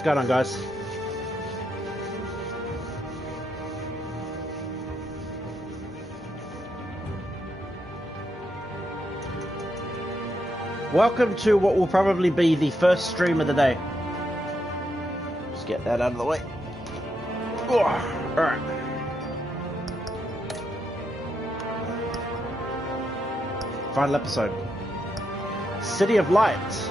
What's going on, guys? Welcome to what will probably be the first stream of the day. Just get that out of the way. Alright. Final episode. City of Light.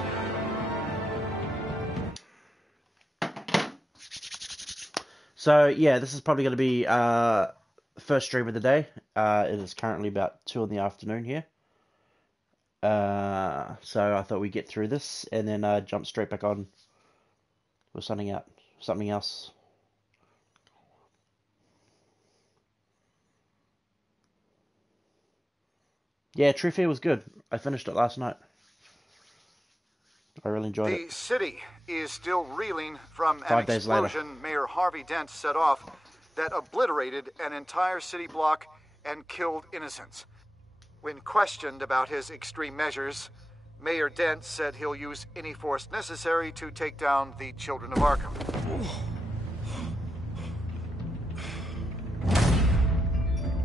So yeah, this is probably going to be the first stream of the day. It is currently about 2 in the afternoon here. So I thought we'd get through this and then jump straight back on with something else. Yeah, True Fear was good. I finished it last night. I really enjoyed it. The city is still reeling from 5 an days later. explosion Mayor Harvey Dent set off that obliterated an entire city block and killed innocents. When questioned about his extreme measures, Mayor Dent said he'll use any force necessary to take down the children of Arkham.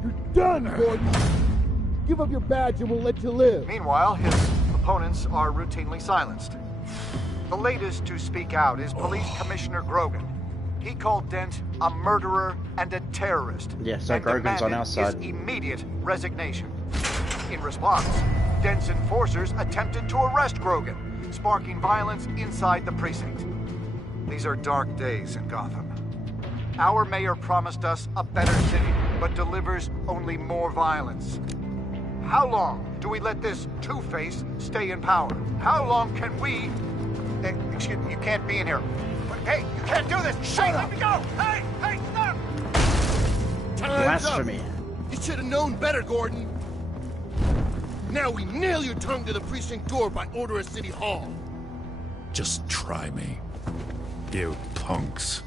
You're done, Gordon! Give up your badge and we'll let you live. Meanwhile, his opponents are routinely silenced. The latest to speak out is Police Commissioner Grogan. He called Dent a murderer and a terrorist. Yeah, so and Grogan's on our demanded side. his immediate resignation. In response, Dent's enforcers attempted to arrest Grogan, sparking violence inside the precinct. These are dark days in Gotham. Our mayor promised us a better city, but delivers only more violence. How long do we let this Two-Face stay in power? How long can we... excuse me, you can't be in here. Hey, you can't do this! Shut up! Let me go! Hey, stop! Time's up! Blasphemy. You should have known better, Gordon. Now we nail your tongue to the precinct door by order of City Hall. Just try me, you punks.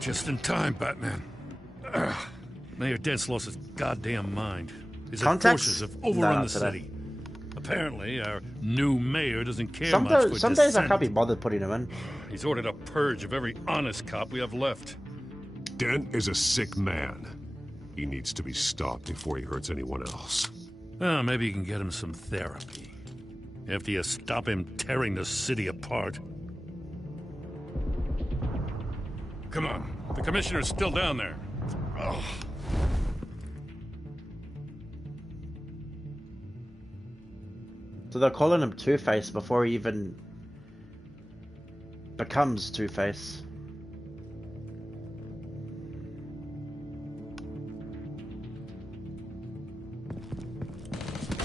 Just in time, Batman. Mayor Dent's lost his goddamn mind. His Context? enforcers have overrun No, the today. city. Apparently, our new mayor doesn't care Some much for days I dissent. can't be bothered putting him in. He's ordered a purge of every honest cop we have left. Dent is a sick man. He needs to be stopped before he hurts anyone else. Well, maybe you can get him some therapy. After you stop him tearing the city apart. Come on. The commissioner's still down there. Oh. So they're calling him Two-Face before he even becomes Two-Face.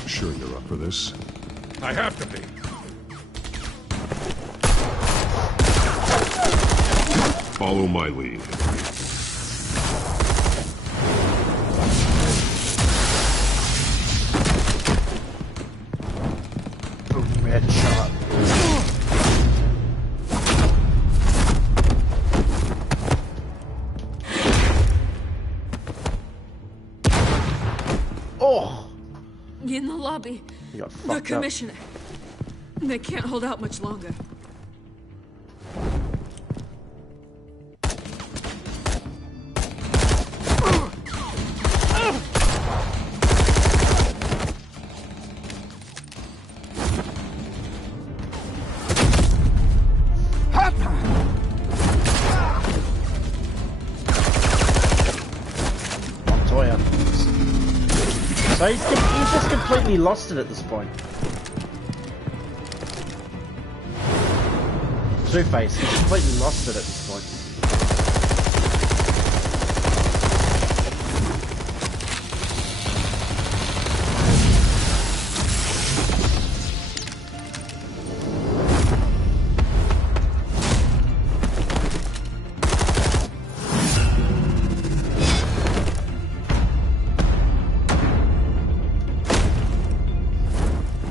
Sure you're up for this? I have to be. Follow my lead. Headshot. Oh! In the lobby. You got The fucked up. commissioner. They can't hold out much longer. Montoya. So he's just completely lost it at this point. Two-Face, he's completely lost it at this point.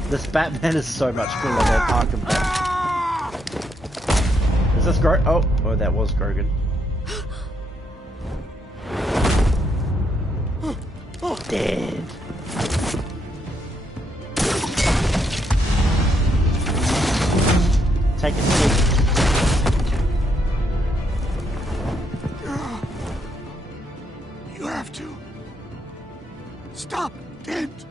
This Batman is so much cooler than Arkham Bat. Is this Grogan? Oh, that was Grogan. Dead. Take a seat. You have to stop Dent.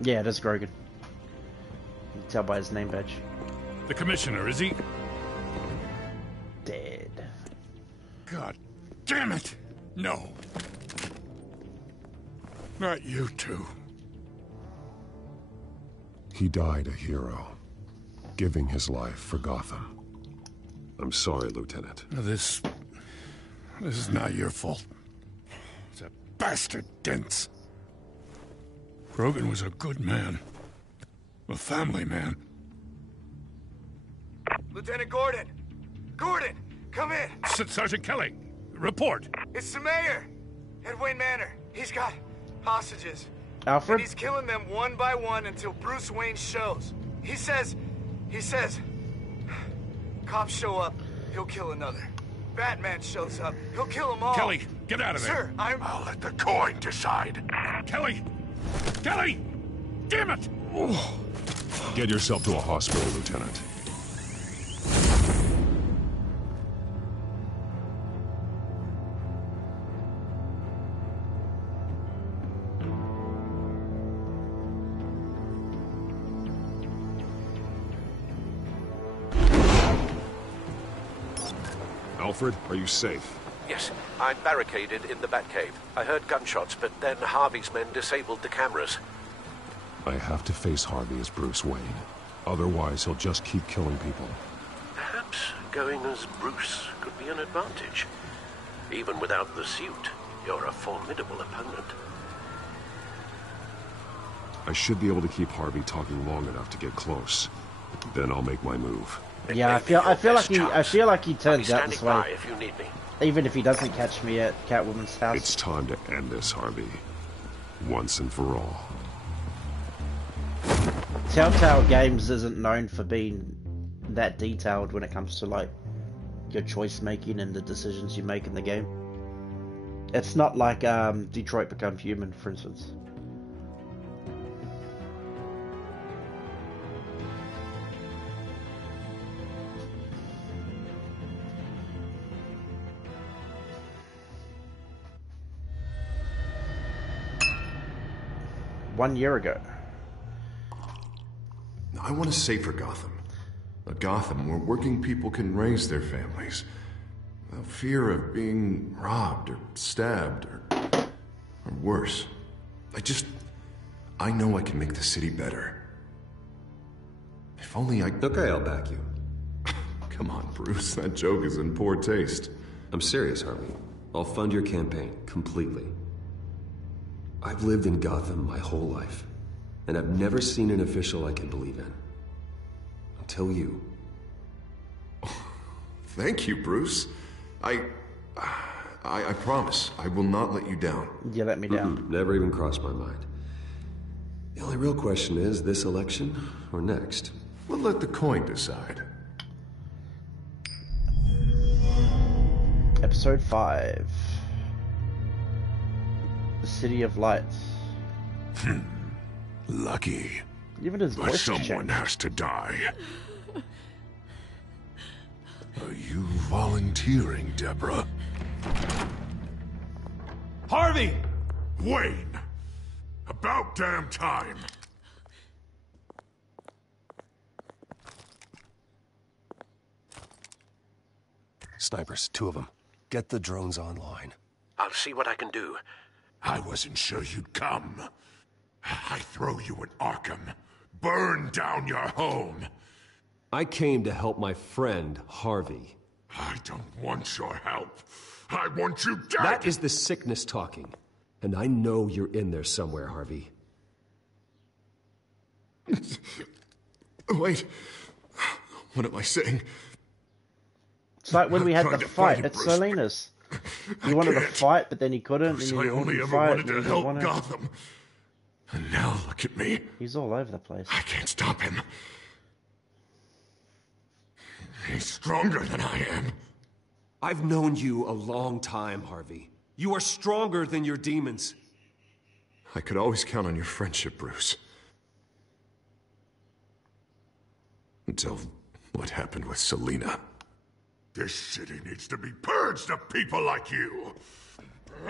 Yeah, it is Grogan. You can tell by his name badge. The commissioner, is he? Dead. God damn it! No. Not you two. He died a hero, giving his life for Gotham. I'm sorry, Lieutenant. This is not your fault. It's a bastard Dent. Grogan was a good man. A family man. Lieutenant Gordon! Gordon, come in! Sergeant Kelly, report. It's the mayor! At Wayne Manor. He's got hostages. Alfred? And he's killing them one by one until Bruce Wayne shows. He says, cops show up, he'll kill another. Batman shows up, he'll kill them all. Kelly, get out of there. Sir, I'll let the coin decide. Kelly! Kelly! Damn it! Get yourself to a hospital, Lieutenant. Alfred, are you safe? Yes, I'm barricaded in the Batcave. I heard gunshots, but then Harvey's men disabled the cameras. I have to face Harvey as Bruce Wayne. Otherwise, he'll just keep killing people. Perhaps going as Bruce could be an advantage. Even without the suit, you're a formidable opponent. I should be able to keep Harvey talking long enough to get close. Then I'll make my move. Yeah, I feel like he turns out this way. If you need me. Even if he doesn't catch me at Catwoman's house. It's time to end this, Harvey. Once and for all. Telltale Games isn't known for being that detailed when it comes to like your choice making and the decisions you make in the game. It's not like Detroit Become Human, for instance. One year ago. I want a safer Gotham. A Gotham where working people can raise their families. Without fear of being robbed or stabbed or worse. I know I can make the city better. If only I... Okay, I'll back you. Come on, Bruce. That joke is in poor taste. I'm serious, Harvey. I'll fund your campaign, completely. I've lived in Gotham my whole life, and I've never seen an official I can believe in. Until you. Thank you, Bruce. I promise I will not let you down. You let me down. Never even crossed my mind. The only real question is, this election or next? We'll let the coin decide. Episode 5. The City of Lights. Lucky. Even his But voice someone changed. has to die. Are you volunteering, Deborah? Harvey! Wayne! About damn time! Snipers, 2 of them. Get the drones online. I'll see what I can do. I wasn't sure you'd come. I throw you in Arkham. Burn down your home. I came to help my friend, Harvey. I don't want your help. I want you dead! That is the sickness talking. And I know you're in there somewhere, Harvey. Wait. What am I saying? It's like when we had the Trying to fight fight at it, Bruce. Selena's. He wanted to can't. fight, but then he couldn't. And Bruce, he I wanted only to ever fight, wanted and to he didn't help want to. Gotham. And now look at me. He's all over the place. I can't stop him. He's stronger than I am. I've known you a long time, Harvey. You are stronger than your demons. I could always count on your friendship, Bruce. Until what happened with Selina. This city needs to be purged of people like you.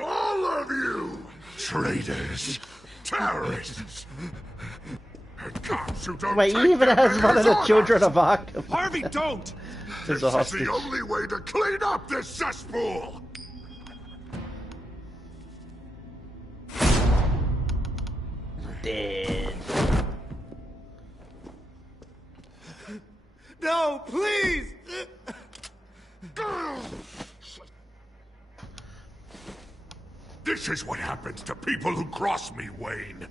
All of you! Traitors, terrorists, and cops who don't Wait, take he even their has one of the orders. children of Arkham. Harvey, don't! As This a is hostage. the only way to clean up this cesspool! Dead. No, please! This is what happens to people who cross me, Wayne.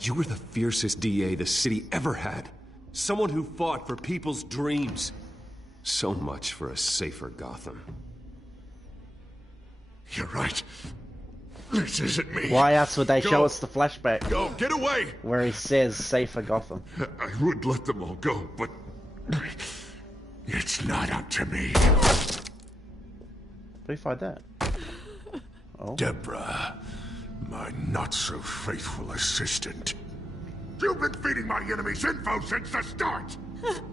You were the fiercest DA the city ever had. Someone who fought for people's dreams. So much for a safer Gotham. You're right. This isn't me. Why else would they show Go. us the flashback Go, get away! where he says safer Gotham? I would let them all go, but it's not up to me. Where do you find that? Oh. Deborah, my not-so-faithful assistant. You've been feeding my enemies info since the start!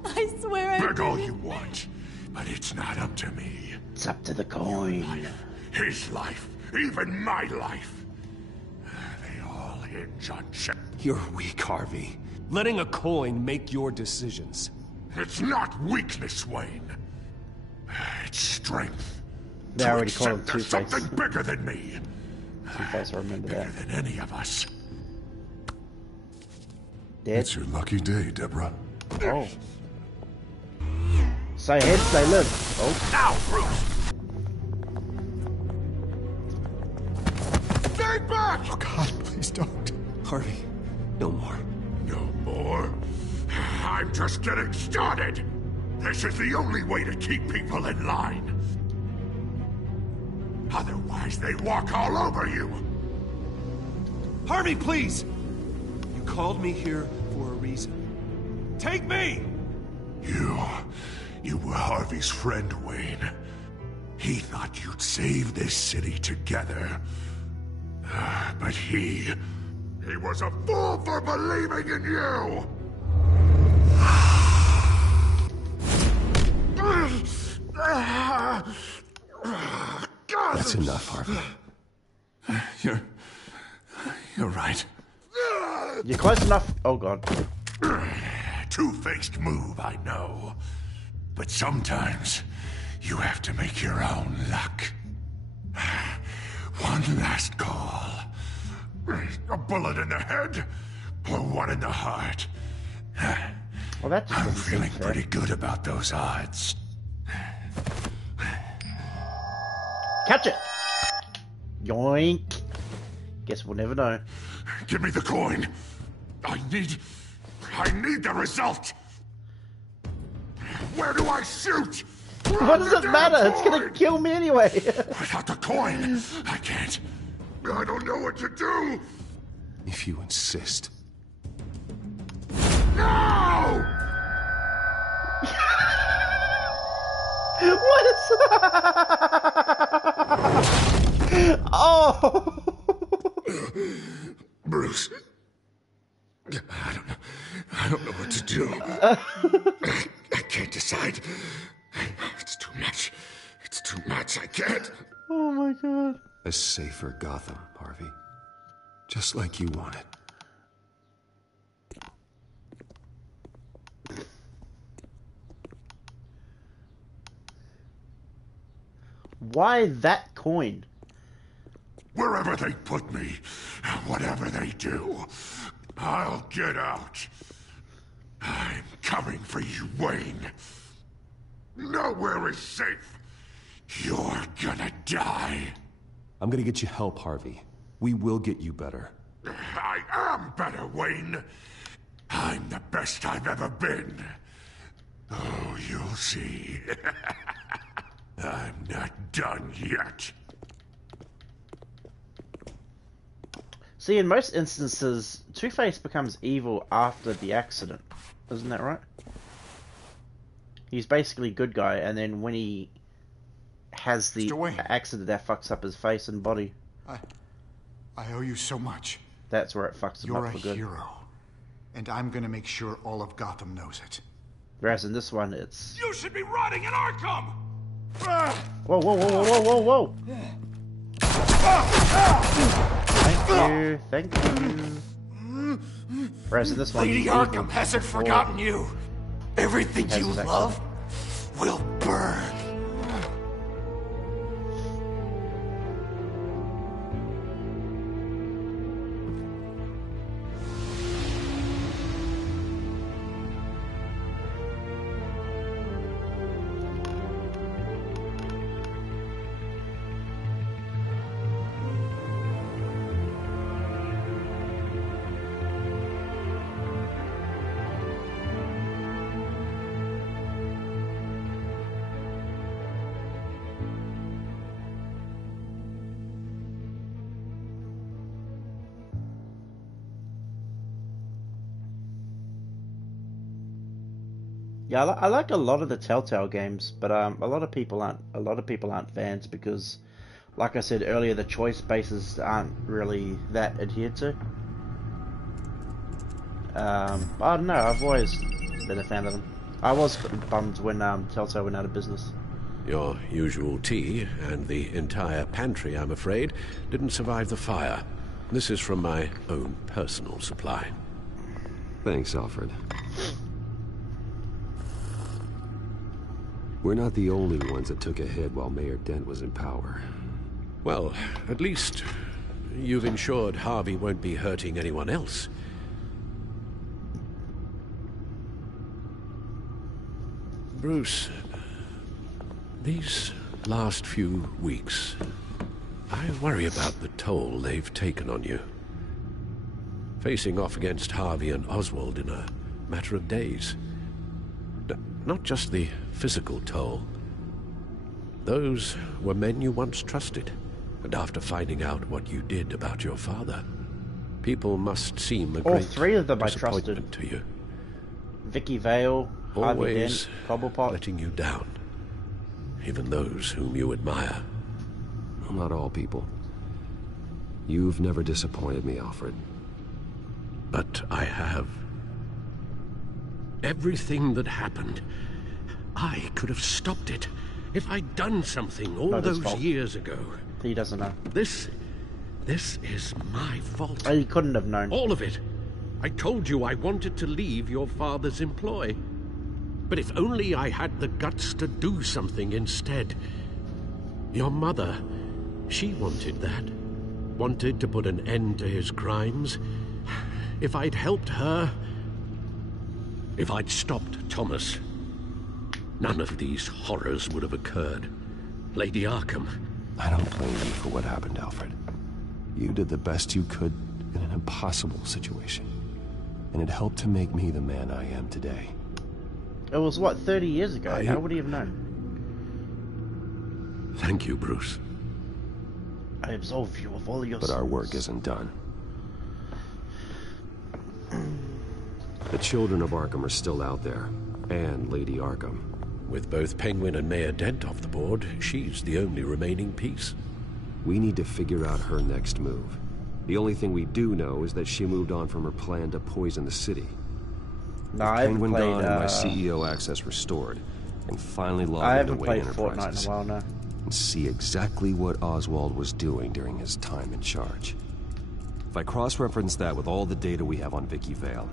I swear I Beg all didn't. you want, but it's not up to me. It's up to the coin. His life, even my life. They all hinge on Shep. You're weak, Harvey. Letting a coin make your decisions. It's not weakness, Wayne. It's strength. They To already called him accept there's Two-Face. something bigger than me. Two-Face, I remember Bigger that. than any of us. Dead. It's your lucky day, Deborah. Oh. So hence they live. Oh. Now, Bruce! Stay back! Oh God, please don't. Harvey, no more. No more. I'm just getting started. This is the only way to keep people in line. Otherwise, they walk all over you. Harvey, please! You called me here for a reason. Take me! You were Harvey's friend, Wayne. He thought you'd save this city together. But he was a fool for believing in you! That's enough, Harvey. You're right. You're close enough. Oh god. Two-faced move, I know. But sometimes you have to make your own luck. One last call. A bullet in the head, or one in the heart. Well, that just I'm doesn't seem feeling fair. pretty good about those odds. Catch it! Yoink. Guess we'll never know. Give me the coin. I need the result. Where do I shoot? What does it matter? It's gonna kill me anyway. Without the coin, I can't. I don't know what to do. If you insist. No! What is that? Oh! Bruce, I don't know what to do. I can't decide. It's too much. It's too much. I can't. Oh my god. A safer Gotham, Harvey. Just like you wanted. Why that coin? Wherever they put me, whatever they do, I'll get out. I'm coming for you, Wayne. Nowhere is safe. You're gonna die. I'm gonna get you help, Harvey. We will get you better. I am better, Wayne. I'm the best I've ever been. Oh, you'll see. I'm not done yet. See, in most instances, Two-Face becomes evil after the accident. Isn't that right? He's basically a good guy, and then when he has the accident that fucks up his face and body. I owe you so much. That's where it fucks him up for good. You're a hero. And I'm gonna make sure all of Gotham knows it. Whereas in this one, it's... You should be rotting in Arkham! Whoa, whoa, whoa, whoa, whoa, whoa! Thank you. Whereas in this one, Lady Arkham hasn't forgotten you. Everything you love will burn. Yeah, I like a lot of the Telltale games, but a lot of people aren't fans because, like I said earlier, the choice bases aren't really that adhered to. I don't know. I've always been a fan of them. I was bummed when Telltale went out of business. Your usual tea and the entire pantry, I'm afraid, didn't survive the fire. This is from my own personal supply. Thanks, Alfred. We're not the only ones that took a hit while Mayor Dent was in power. Well, at least you've ensured Harvey won't be hurting anyone else. Bruce, these last few weeks, I worry about the toll they've taken on you. Facing off against Harvey and Oswald in a matter of days. Not just the physical toll. Those were men you once trusted, and after finding out what you did about your father, people must seem a great three of them I disappointment trusted. to you. Vicky Vale, Harvey Always Dent, Cobblepot. letting you down, even those whom you admire. Well, not all people. You've never disappointed me, Alfred. But I have. Everything that happened, I could have stopped it if I'd done something all those years ago. He doesn't know. This is my fault. He couldn't have known. All of it. I told you I wanted to leave your father's employ. But if only I had the guts to do something instead. Your mother, she wanted that. Wanted to put an end to his crimes. If I'd helped her... If I'd stopped Thomas, none of these horrors would have occurred. Lady Arkham. I don't blame you for what happened, Alfred. You did the best you could in an impossible situation. And it helped to make me the man I am today. It was, what, 30 years ago? How would he have known? Thank you, Bruce. I absolve you of all your But our sins. work isn't done. The children of Arkham are still out there, and Lady Arkham. With both Penguin and Mayor Dent off the board, she's the only remaining piece. We need to figure out her next move. The only thing we do know is that she moved on from her plan to poison the city. No, I haven't Penguin played, gone and my CEO access restored, and finally I log into haven't Wayne played Fortnite Enterprises. in a while now. And see exactly what Oswald was doing during his time in charge. If I cross-reference that with all the data we have on Vicky Vale,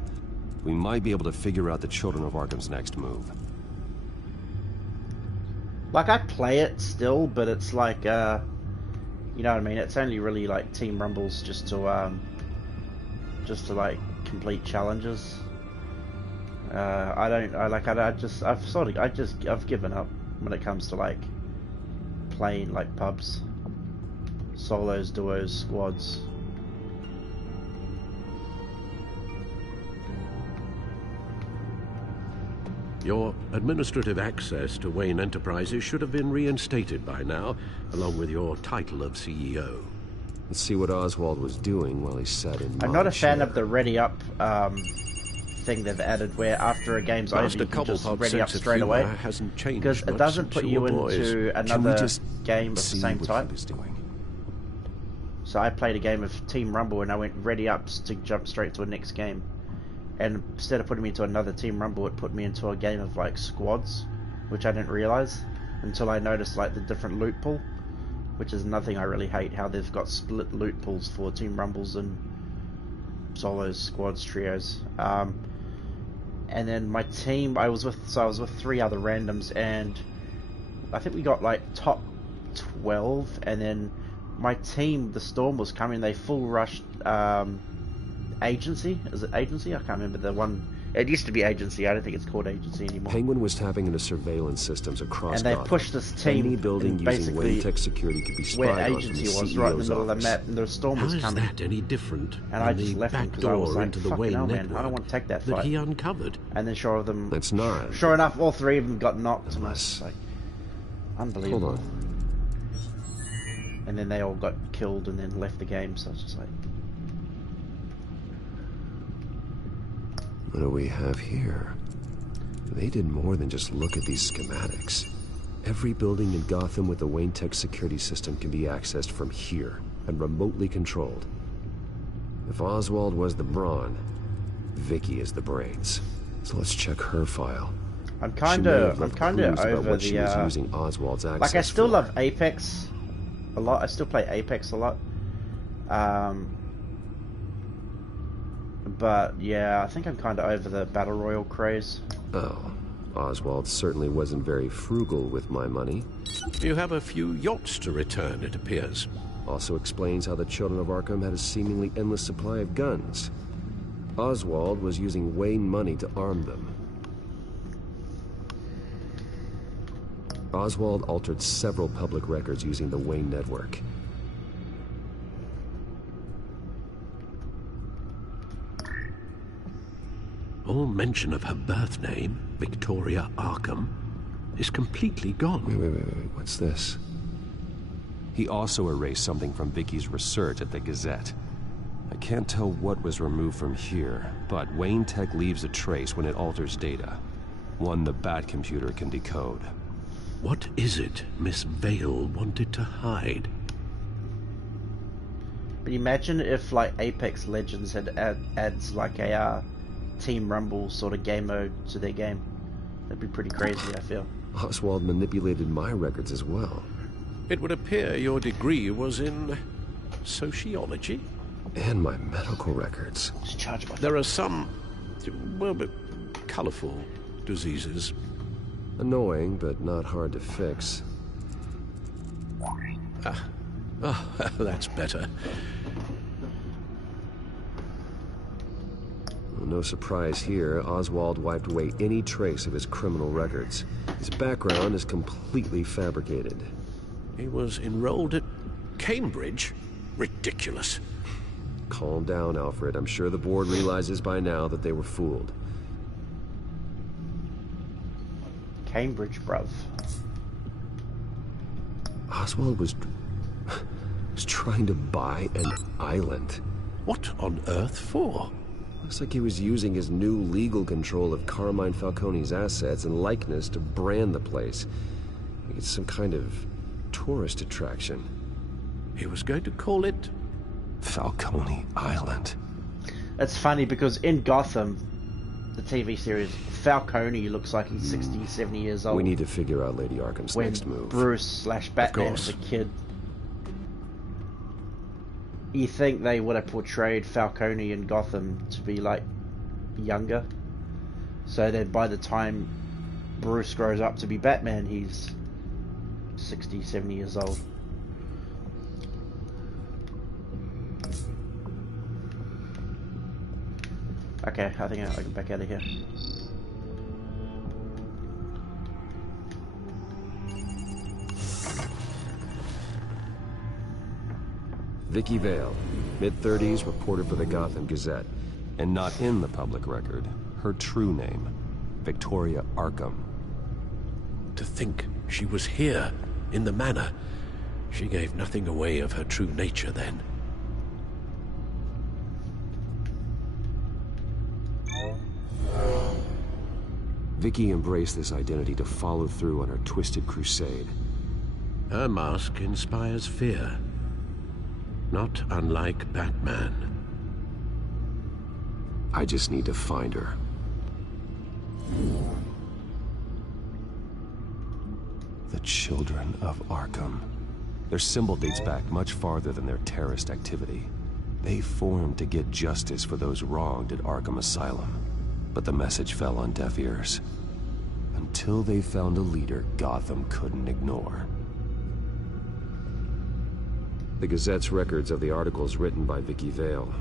we might be able to figure out the Children of Arkham's next move. Like, I play it still, but it's like, you know what I mean? It's only really like Team Rumbles just to like complete challenges. I've given up when it comes to like playing like pubs, solos, duos, squads. Your administrative access to Wayne Enterprises should have been reinstated by now, along with your title of CEO. Let's see what Oswald was doing while he sat in. I'm not a fan of the ready up thing they've added, where after a game's over you can just ready up straight away, because it doesn't put you into another game of the same type. So I played a game of Team Rumble and I went ready up to jump straight to a next game, and instead of putting me into another Team Rumble, it put me into a game of like squads, which I didn't realize until I noticed like the different loot pool, which is another thing I really hate, how they've got split loot pools for Team Rumbles and solos, squads, trios. And then my team, I was with 3 other randoms, and I think we got like top 12, and then my team, the Storm, was coming, they full rushed Agency? Is it Agency? I can't remember the one. It used to be Agency. I don't think it's called Agency anymore. Penguin was tapping into surveillance systems across Gotham. And they Gotham. pushed this team. Any building using Wayne Tech security could be spied where on Agency from the was, CEO's right in the middle of office. the map, and the Storm was coming. How is that any different? And I just left him because I was like, into the fucking Wayne hell, man, network I don't want to take that that fight. he uncovered. And then sure enough, all 3 of them got knocked. And I was like, unbelievable. Hold on. And then they all got killed and then left the game, so it's just like... What do we have here? They did more than just look at these schematics. Every building in Gotham with the Wayne Tech security system can be accessed from here and remotely controlled. If Oswald was the brawn, Vicky is the brains. So let's check her file. I'm kind of over the using Oswald's access. Like, I still love Apex a lot. I still play Apex a lot. But yeah, I think I'm kind of over the Battle Royale craze. Oh, Oswald certainly wasn't very frugal with my money. You have a few yachts to return, it appears. Also explains how the children of Arkham had a seemingly endless supply of guns. Oswald was using Wayne money to arm them. Oswald altered several public records using the Wayne network. All mention of her birth name, Victoria Arkham, is completely gone. Wait, what's this? He also erased something from Vicky's research at the Gazette. I can't tell what was removed from here, but Wayne Tech leaves a trace when it alters data. One the Bat computer can decode. What is it Miss Vale wanted to hide? But imagine if, like, Apex Legends had adds like a Team Rumble sort of game mode to their game. That'd be pretty crazy, I feel. Oswald manipulated my records as well. It would appear your degree was in sociology? And my medical records. There are some, well, but colorful diseases. Annoying, but not hard to fix. Oh, that's better. Well, no surprise here, Oswald wiped away any trace of his criminal records. His background is completely fabricated. He was enrolled at Cambridge? Ridiculous. Calm down, Alfred. I'm sure the board realizes by now that they were fooled. Cambridge, bruv. Oswald was trying to buy an island. What on earth for? Looks like he was using his new legal control of Carmine Falcone's assets and likeness to brand the place. It's some kind of tourist attraction. He was going to call it Falcone Island. It's funny because in Gotham, the TV series, Falcone looks like he's 60, 70 years old. We need to figure out Lady Arkham's next move. Bruce/Batman as a kid. You think they would have portrayed Falcone in Gotham to be like younger, so that by the time Bruce grows up to be Batman, he's 60, 70 years old. Okay, I think I can back out of here. Vicky Vale, mid-30s, reporter for the Gotham Gazette. And not in the public record. Her true name, Victoria Arkham. To think she was here, in the manor. She gave nothing away of her true nature then. Vicky embraced this identity to follow through on her twisted crusade. Her mask inspires fear. Not unlike Batman. I just need to find her. The Children of Arkham. Their symbol dates back much farther than their terrorist activity. They formed to get justice for those wronged at Arkham Asylum. But the message fell on deaf ears. Until they found a leader Gotham couldn't ignore. The Gazette's records of the articles written by Vicky Vale.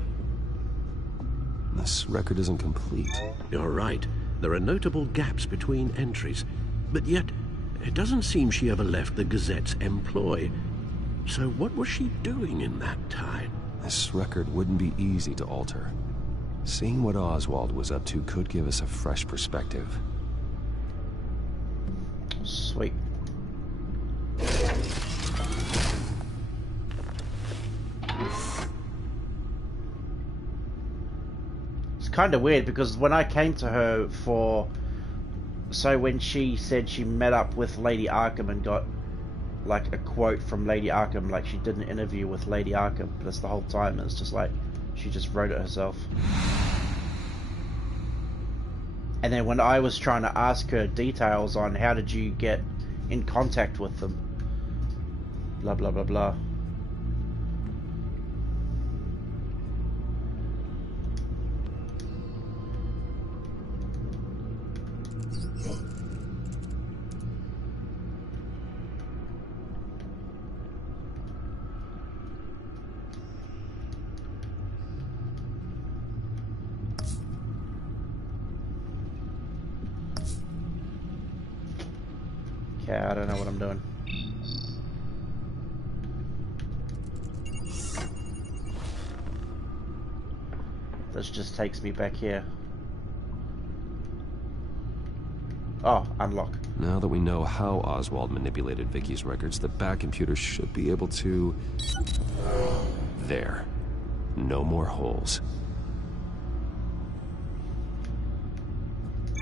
This record isn't complete. You're right. There are notable gaps between entries. But yet, it doesn't seem she ever left the Gazette's employ. So what was she doing in that time? This record wouldn't be easy to alter. Seeing what Oswald was up to could give us a fresh perspective. Sweet. It's kind of weird because when I came to her when she said she met up with Lady Arkham and got like a quote from Lady Arkham, like she did an interview with Lady Arkham, but it's the whole time it's just like she just wrote it herself. And then when I was trying to ask her details on how did you get in contact with them, blah blah blah blah. Okay, I don't know what I'm doing. This just takes me back here. Oh, unlock. Now that we know how Oswald manipulated Vicky's records, the back computer should be able to... There. No more holes.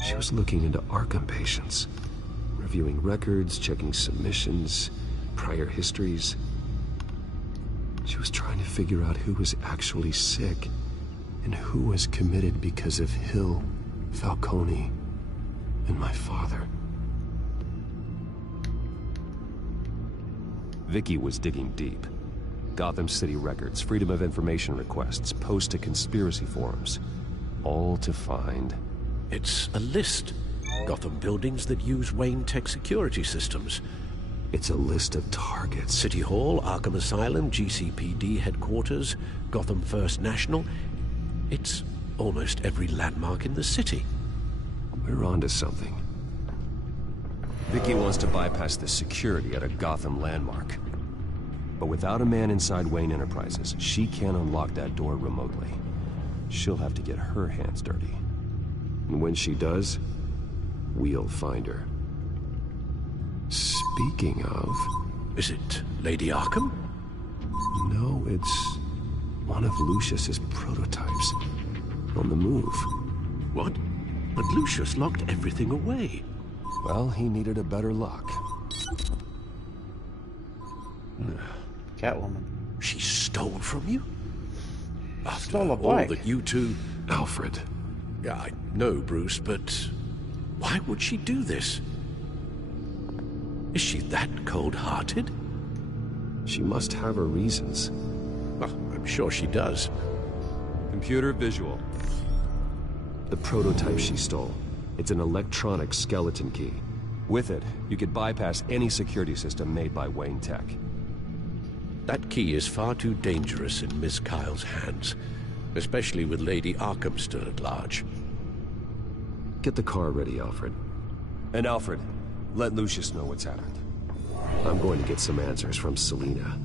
She was looking into Arkham patients. Reviewing records, checking submissions, prior histories. She was trying to figure out who was actually sick and who was committed because of Hill, Falcone, and my father. Vicky was digging deep. Gotham City records, Freedom of Information requests, posts to conspiracy forums. All to find... It's a list. Gotham buildings that use Wayne Tech security systems. It's a list of targets. City Hall, Arkham Asylum, GCPD headquarters, Gotham First National. It's almost every landmark in the city. We're onto something. Vicky wants to bypass the security at a Gotham landmark. But without a man inside Wayne Enterprises, she can't unlock that door remotely. She'll have to get her hands dirty. And when she does, we'll find her. Speaking of... Is it Lady Arkham? No, it's one of Lucius's prototypes. On the move. What? But Lucius locked everything away. Well, he needed a better lock. Catwoman. She stole from you? After Stole a all bike. that you two... Alfred. Yeah, I know, Bruce, but why would she do this? Is she that cold-hearted? She must have her reasons. Well, I'm sure she does. Computer visual. The prototype she stole. It's an electronic skeleton key. With it, you could bypass any security system made by Wayne Tech. That key is far too dangerous in Miss Kyle's hands, especially with Lady Arkham still at large. Get the car ready, Alfred. And Alfred, let Lucius know what's happened. I'm going to get some answers from Selina.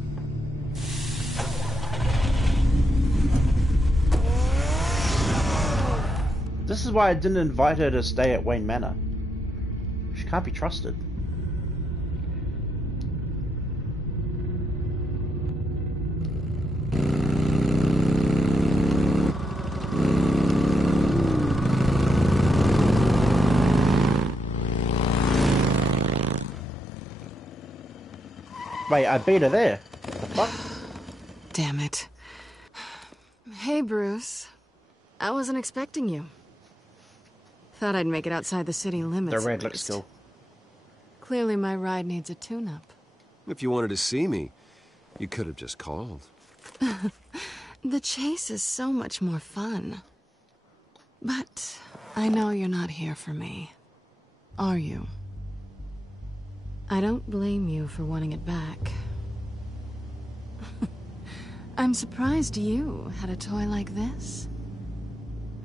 This is why I didn't invite her to stay at Wayne Manor. She can't be trusted. Wait, I beat her there. The fuck? Damn it. Hey, Bruce. I wasn't expecting you. Thought I'd make it outside the city limits. The red looks cool. Clearly my ride needs a tune-up. If you wanted to see me, you could have just called. The chase is so much more fun. But I know you're not here for me. Are you? I don't blame you for wanting it back. I'm surprised you had a toy like this.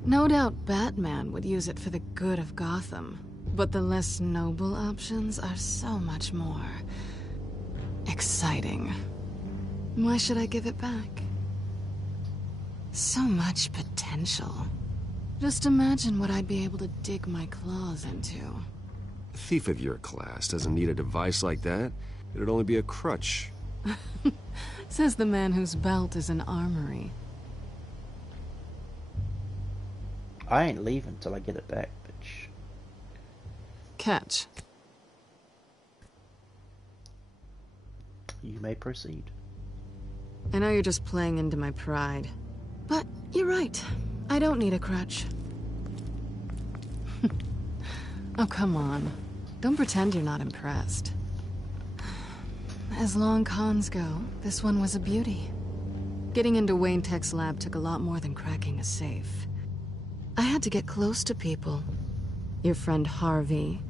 No doubt Batman would use it for the good of Gotham, but the less noble options are so much more exciting. Why should I give it back? So much potential. Just imagine what I'd be able to dig my claws into. A thief of your class doesn't need a device like that. It'd only be a crutch. Says the man whose belt is an armory. I ain't leaving till I get it back, bitch. Catch. You may proceed. I know you're just playing into my pride. But you're right. I don't need a crutch. Oh, come on. Don't pretend you're not impressed. As long cons go, this one was a beauty. Getting into Wayne Tech's lab took a lot more than cracking a safe. I had to get close to people. Your friend Harvey.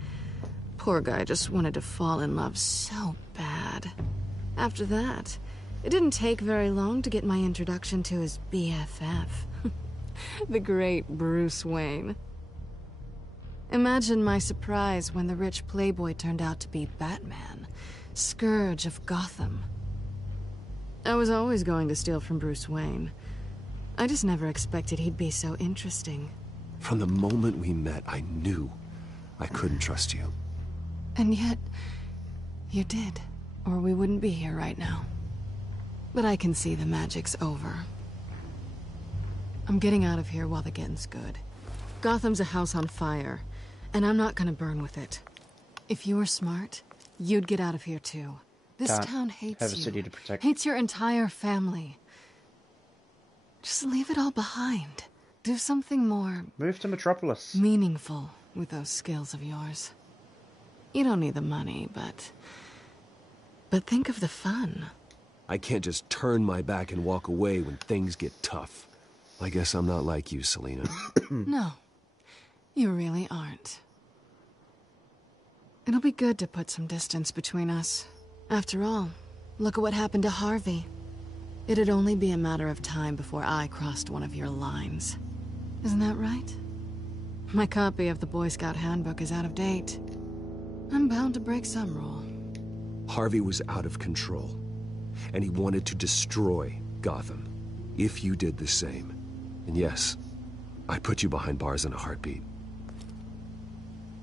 Poor guy just wanted to fall in love so bad. After that, it didn't take very long to get my introduction to his BFF. The great Bruce Wayne. Imagine my surprise when the rich playboy turned out to be Batman, Scourge of Gotham. I was always going to steal from Bruce Wayne. I just never expected he'd be so interesting. From the moment we met, I knew I couldn't trust you. And yet, you did, or we wouldn't be here right now. But I can see the magic's over. I'm getting out of here while the getting's good. Gotham's a house on fire, and I'm not gonna burn with it. If you were smart, you'd get out of here too. This town hates have a you. city to protect. Hates your entire family. Just leave it all behind. Do something more... Move to Metropolis. ...meaningful with those skills of yours. You don't need the money, but think of the fun. I can't just turn my back and walk away when things get tough. I guess I'm not like you, Selina. No, you really aren't. It'll be good to put some distance between us. After all, look at what happened to Harvey. It'd only be a matter of time before I crossed one of your lines. Isn't that right? My copy of the Boy Scout Handbook is out of date. I'm bound to break some rule. Harvey was out of control, and he wanted to destroy Gotham. If you did the same. And yes, I'd put you behind bars in a heartbeat.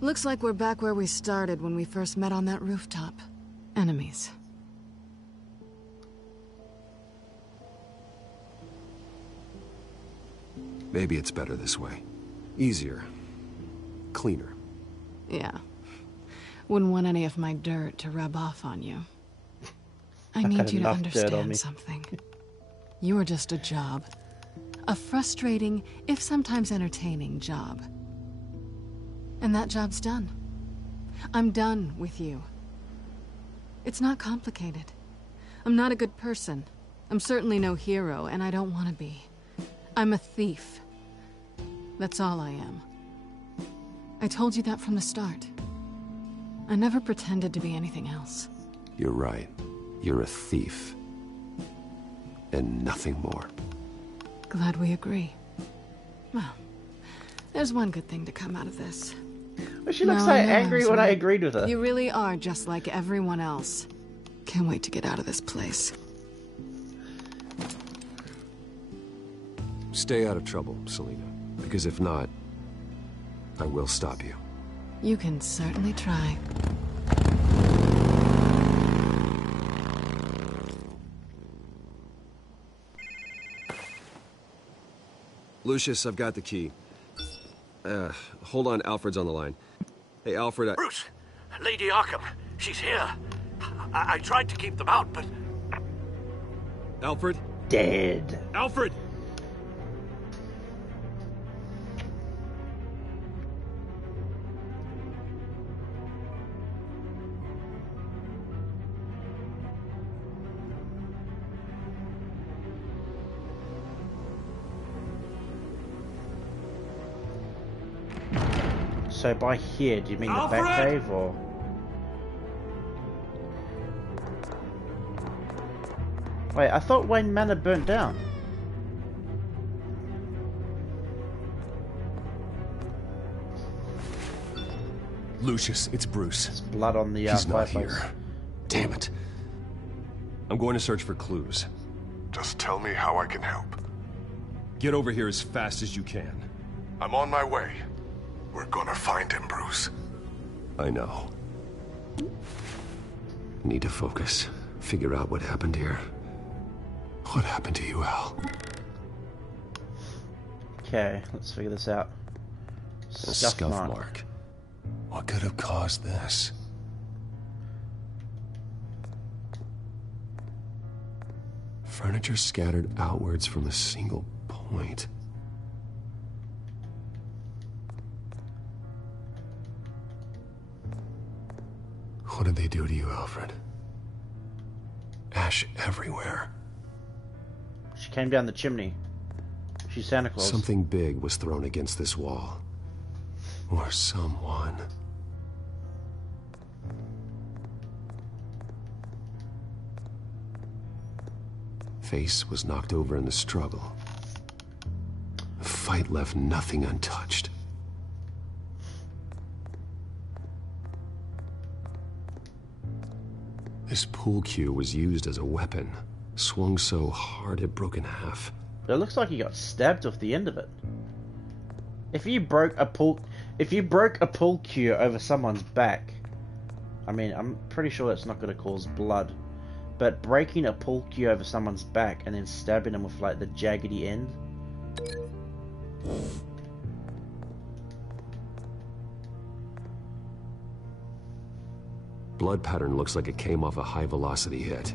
Looks like we're back where we started when we first met on that rooftop. Enemies. Maybe it's better this way. Easier. Cleaner. Yeah. Wouldn't want any of my dirt to rub off on you. I need you to understand something. You are just a job. A frustrating, if sometimes entertaining, job. And that job's done. I'm done with you. It's not complicated. I'm not a good person. I'm certainly no hero, and I don't want to be. I'm a thief. That's all I am. I told you that from the start. I never pretended to be anything else. You're right. You're a thief. And nothing more. Glad we agree. Well, there's one good thing to come out of this. Well, she looks so angry when I agreed with her. You really are just like everyone else. Can't wait to get out of this place. Stay out of trouble, Selina. Because if not, I will stop you. You can certainly try. Lucius, I've got the key. Hold on, Alfred's on the line. Hey, Alfred, Bruce! Lady Arkham! She's here! I tried to keep them out, but... Alfred? Dead. Alfred! So by here, do you mean Alfred! the back cave, or...? Wait, I thought Wayne Manor burnt down. Lucius, it's Bruce. There's blood on the He's not fireplace. here. Damn it. I'm going to search for clues. Just tell me how I can help. Get over here as fast as you can. I'm on my way. We're gonna find him, Bruce. I know. Need to focus. Figure out what happened here. What happened to you, Al? Okay, let's figure this out. A scuff mark. What could have caused this? Furniture scattered outwards from a single point. What did they do to you, Alfred? Ash everywhere. She came down the chimney. She's Santa Claus. Something big was thrown against this wall. Or someone. Face was knocked over in the struggle. The fight left nothing untouched. This pool cue was used as a weapon, swung so hard it broke in half. It looks like he got stabbed off the end of it. If you broke a pool cue over someone's back, I mean, I'm pretty sure it's not going to cause blood. But breaking a pool cue over someone's back and then stabbing them with like the jaggedy end. Blood pattern looks like it came off a high velocity hit.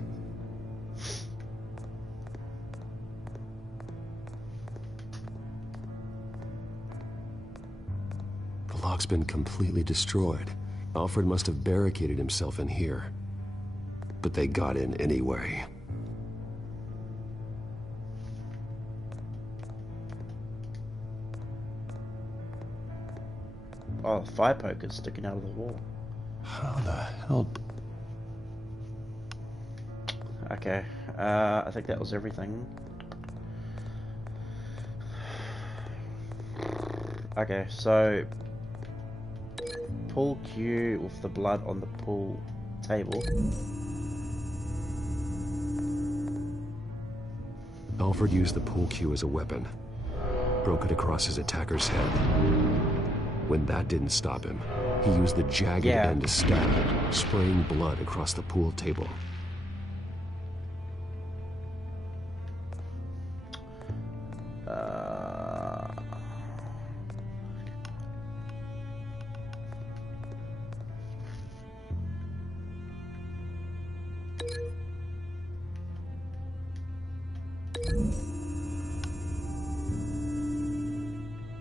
The lock's been completely destroyed. Alfred must have barricaded himself in here. But they got in anyway. Oh, the fire poker's sticking out of the wall. How the hell? Okay, I think that was everything. Okay, so pool cue with the blood on the pool table. Alfred used the pool cue as a weapon. Broke it across his attacker's head. When that didn't stop him, he used the jagged end to stab him, spraying blood across the pool table.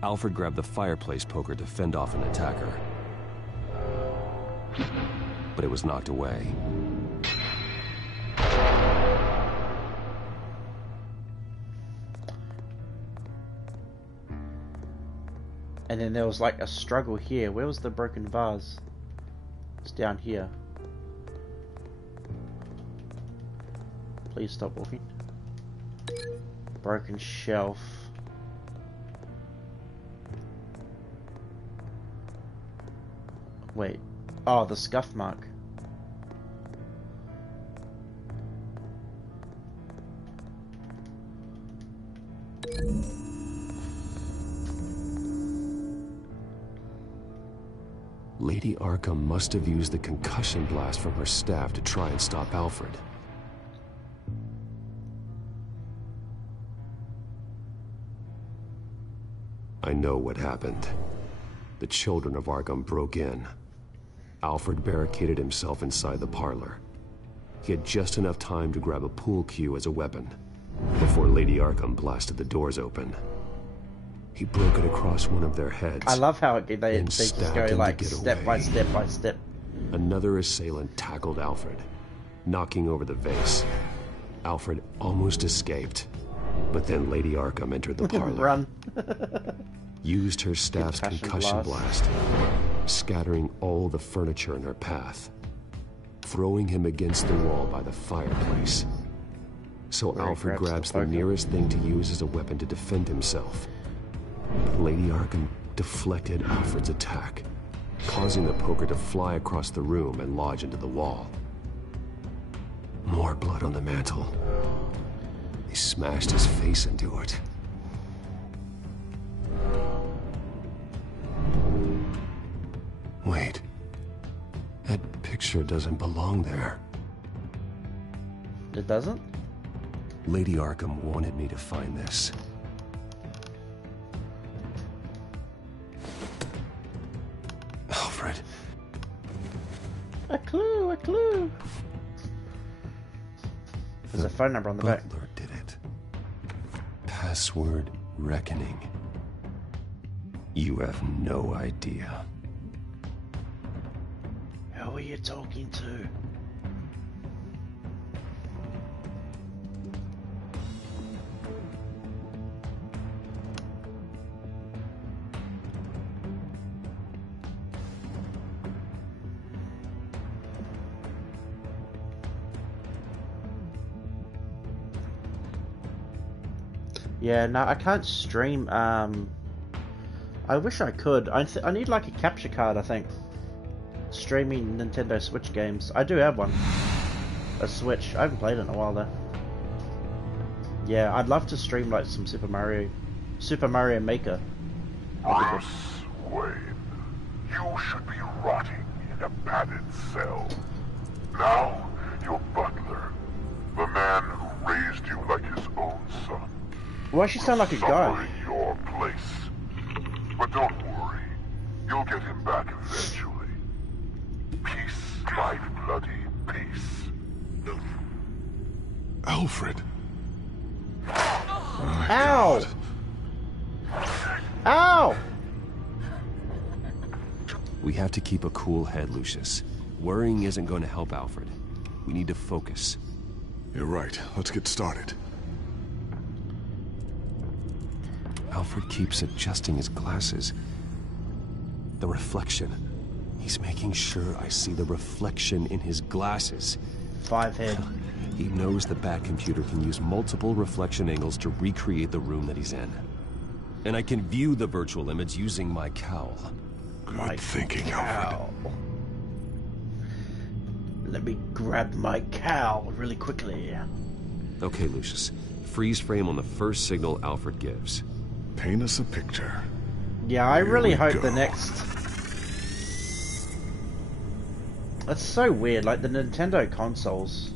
Alfred grabbed the fireplace poker to fend off an attacker. But it was knocked away. And then there was like a struggle here. Where was the broken vase? It's down here. Please stop walking. Broken shelf. Wait. Oh, the scuff mark. Lady Arkham must have used the concussion blast from her staff to try and stop Alfred. I know what happened. The children of Arkham broke in. Alfred barricaded himself inside the parlor. He had just enough time to grab a pool cue as a weapon before Lady Arkham blasted the doors open. He broke it across one of their heads. I love how they just go like step by step by step. Another assailant tackled Alfred, knocking over the vase. Alfred almost escaped, but then Lady Arkham entered the parlor. Run. Used her staff's concussion blast, scattering all the furniture in her path, throwing him against the wall by the fireplace. So Alfred grabs the nearest thing to use as a weapon to defend himself. But Lady Arkham deflected Alfred's attack, causing the poker to fly across the room and lodge into the wall. More blood on the mantle. He smashed his face into it. Wait. That picture doesn't belong there. It doesn't? Lady Arkham wanted me to find this. Alfred. A clue, a clue. There's a phone number on the back. Butler did it. Password reckoning. You have no idea. Who are you talking to? Yeah, no, I can't stream. I wish I could. I need like a capture card, I think. Streaming Nintendo Switch games. I do have one. A Switch. I haven't played it in a while though. Yeah, I'd love to stream like some Super Mario Maker. Bruce Wayne, you should be rotting in a padded cell. Now, your butler, the man who raised you like his own son. Why does she sound like a guy? In your place. But don't worry, you'll get him back eventually. Peace, my bloody peace. Alfred. Ow! Ow! We have to keep a cool head, Lucius. Worrying isn't going to help Alfred. We need to focus. You're right. Let's get started. Alfred keeps adjusting his glasses. The reflection. He's making sure I see the reflection in his glasses. 5 head. He knows the Bat-computer can use multiple reflection angles to recreate the room that he's in. And I can view the virtual image using my cowl. Good thinking, Alfred. Let me grab my cowl really quickly. Okay, Lucius. Freeze frame on the first signal Alfred gives. Paint us a picture. Yeah, I really hope the next... That's so weird, like the Nintendo consoles.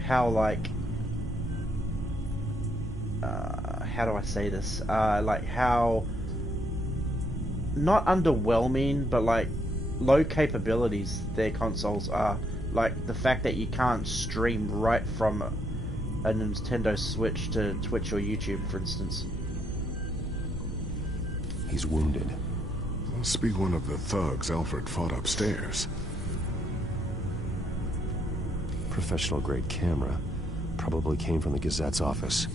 How like... how do I say this? Like how... Not underwhelming, but like low capabilities their consoles are. Like the fact that you can't stream right from a Nintendo Switch to Twitch or YouTube, for instance. He's wounded. Must be one of the thugs Alfred fought upstairs. Professional-grade camera. Probably came from the Gazette's office.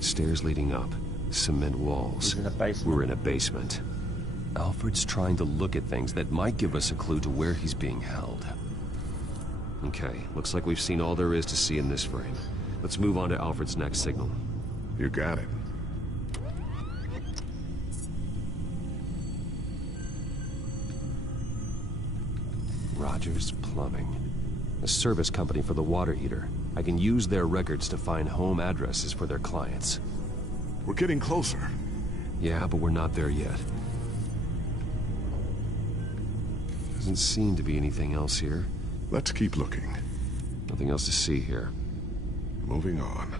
Stairs leading up. Cement walls. He's in a basement. We're in a basement. Alfred's trying to look at things that might give us a clue to where he's being held. Okay, looks like we've seen all there is to see in this frame. Let's move on to Alfred's next signal. You got it. Rogers Plumbing. A service company for the water heater. I can use their records to find home addresses for their clients. We're getting closer. Yeah, but we're not there yet. Doesn't seem to be anything else here. Let's keep looking. Nothing else to see here. Moving on.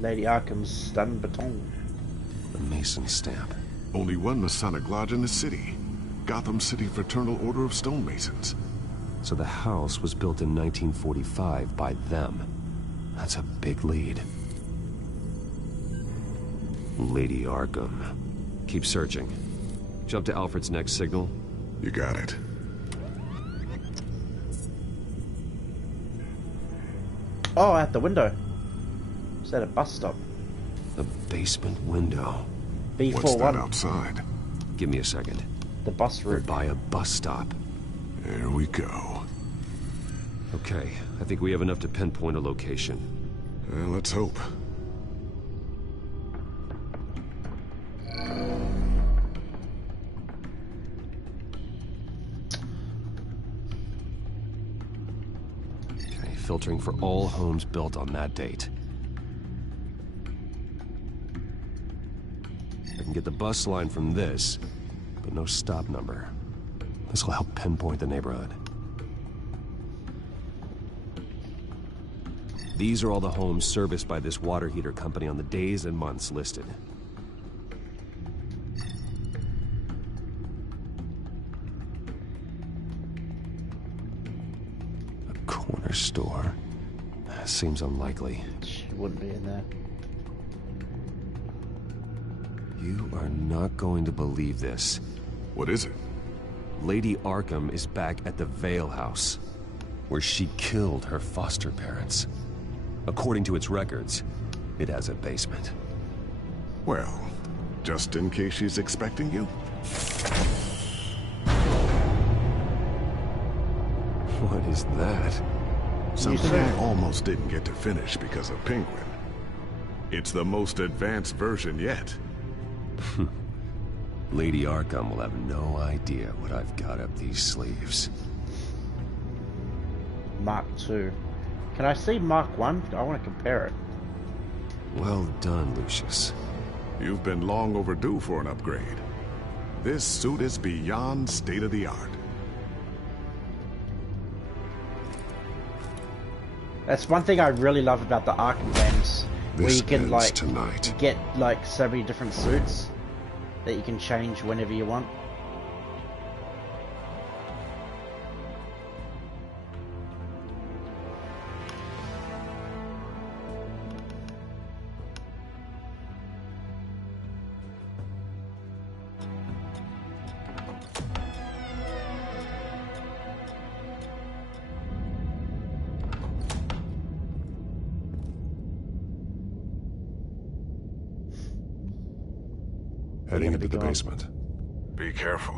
Lady ARKHAM'S stun baton. The Mason stamp. Only one Masonic lodge in the city. Gotham City Fraternal Order of Stonemasons. So the house was built in 1945 by them. That's a big lead. Lady Arkham. Keep searching. Jump to Alfred's next signal. You got it. Oh, at the window. Is that a bus stop? A basement window. B41. What's that outside? Give me a second. The bus route. By a bus stop. There we go. Okay, I think we have enough to pinpoint a location. Let's hope. Okay, filtering for all homes built on that date. I can get the bus line from this, but no stop number. This will help pinpoint the neighborhood. These are all the homes serviced by this water heater company on the days and months listed. A corner store. Seems unlikely. She wouldn't be in there. You are not going to believe this. What is it? Lady Arkham is back at the Vale House, where she killed her foster parents. According to its records, it has a basement. Well, just in case she's expecting you. What is that? Something I almost didn't get to finish because of Penguin. It's the most advanced version yet. Lady Arkham will have no idea what I've got up these sleeves. Mark II. Can I see Mark I? I want to compare it. Well done, Lucius. You've been long overdue for an upgrade. This suit is beyond state-of-the-art. That's one thing I really love about the Arkham games. Where you can like tonight. get like so many different suits that you can change whenever you want. Heading into the basement. Be careful.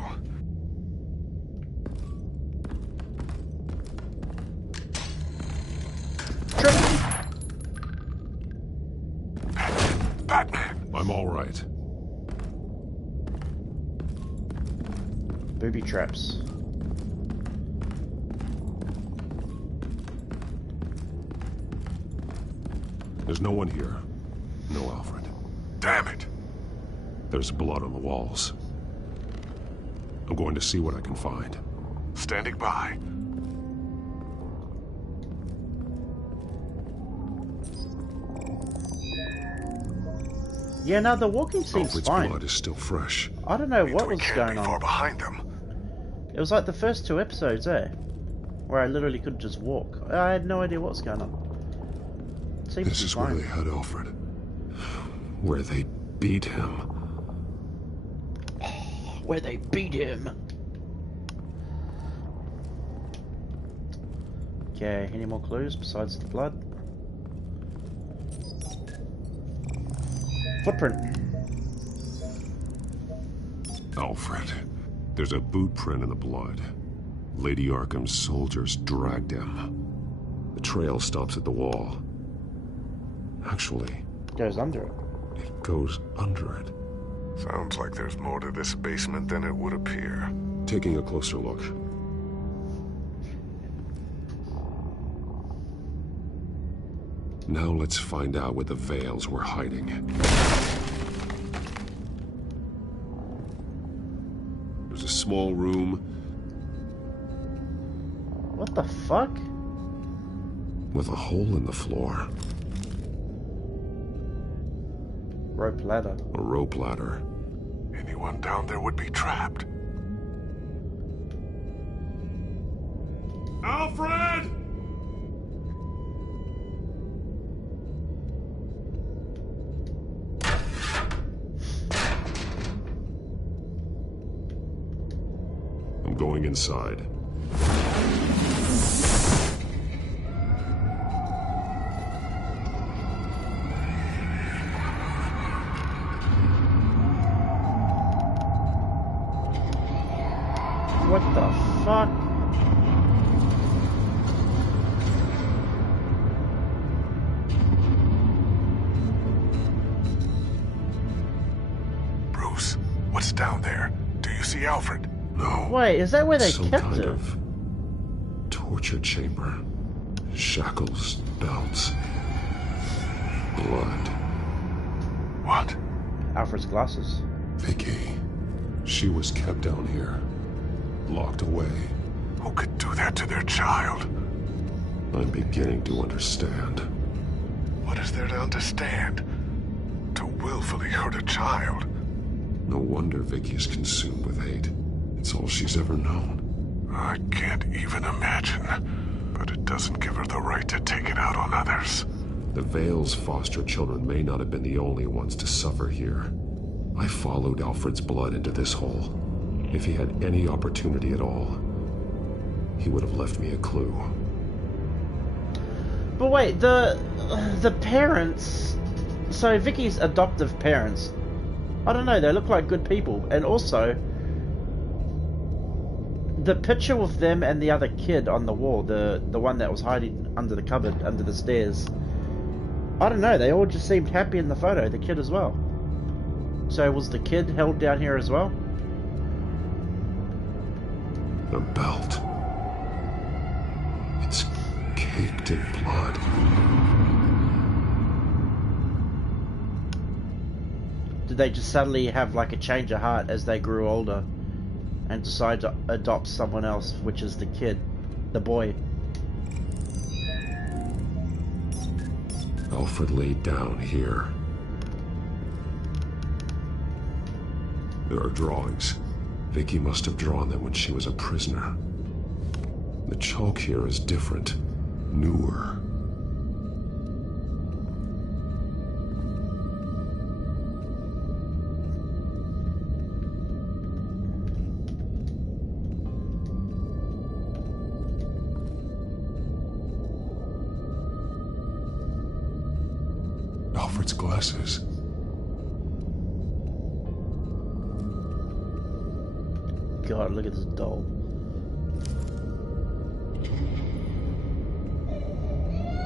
Batman! I'm all right. Booby traps. There's no one here. No Alfred. Damn it! There's blood on the walls. I'm going to see what I can find. Standing by. Yeah, no, the walking seems Alfred's fine. blood is still fresh. I don't know what was going on. Far behind them. It was like the first 2 episodes, where I literally could just walk. I had no idea what was going on. This is where they had Alfred. Where they beat him. Where they beat him. Okay, any more clues besides the blood? Footprint. Alfred. There's a boot print in the blood. Lady Arkham's soldiers dragged him. The trail stops at the wall. Actually, goes under it. It goes under it. Sounds like there's more to this basement than it would appear. Taking a closer look. Now let's find out where the Veils were hiding. There's a small room. What the fuck? With a hole in the floor. Rope ladder. A rope ladder. Anyone down there would be trapped. Alfred! I'm going inside. What the fuck? Bruce, what's down there? Do you see Alfred? No. Wait, is that where they Some kept kind him? of torture chamber. Shackles, belts, blood. What? Alfred's glasses. Vicky. She was kept down here. Locked away. Who could do that to their child? I'm beginning to understand. What is there to understand? To willfully hurt a child? No wonder Vicky is consumed with hate. It's all she's ever known. I can't even imagine. But it doesn't give her the right to take it out on others. The Vale's foster children may not have been the only ones to suffer here. I followed Alfred's blood into this hole. If he had any opportunity at all, he would have left me a clue. But wait, the parents... So Vicky's adoptive parents, I don't know, they look like good people. And also, the picture with them and the other kid on the wall, the one that was hiding under the cupboard, under the stairs, I don't know, they all just seemed happy in the photo, the kid as well. So was the kid held down here as well? A belt. It's caked in blood. Did they just suddenly have like a change of heart as they grew older and decide to adopt someone else, which is the kid, the boy? Alfred laid down here. There are drawings. Vicky must have drawn them when she was a prisoner. The chalk here is different, newer. Alfred's glasses. God, look at this doll.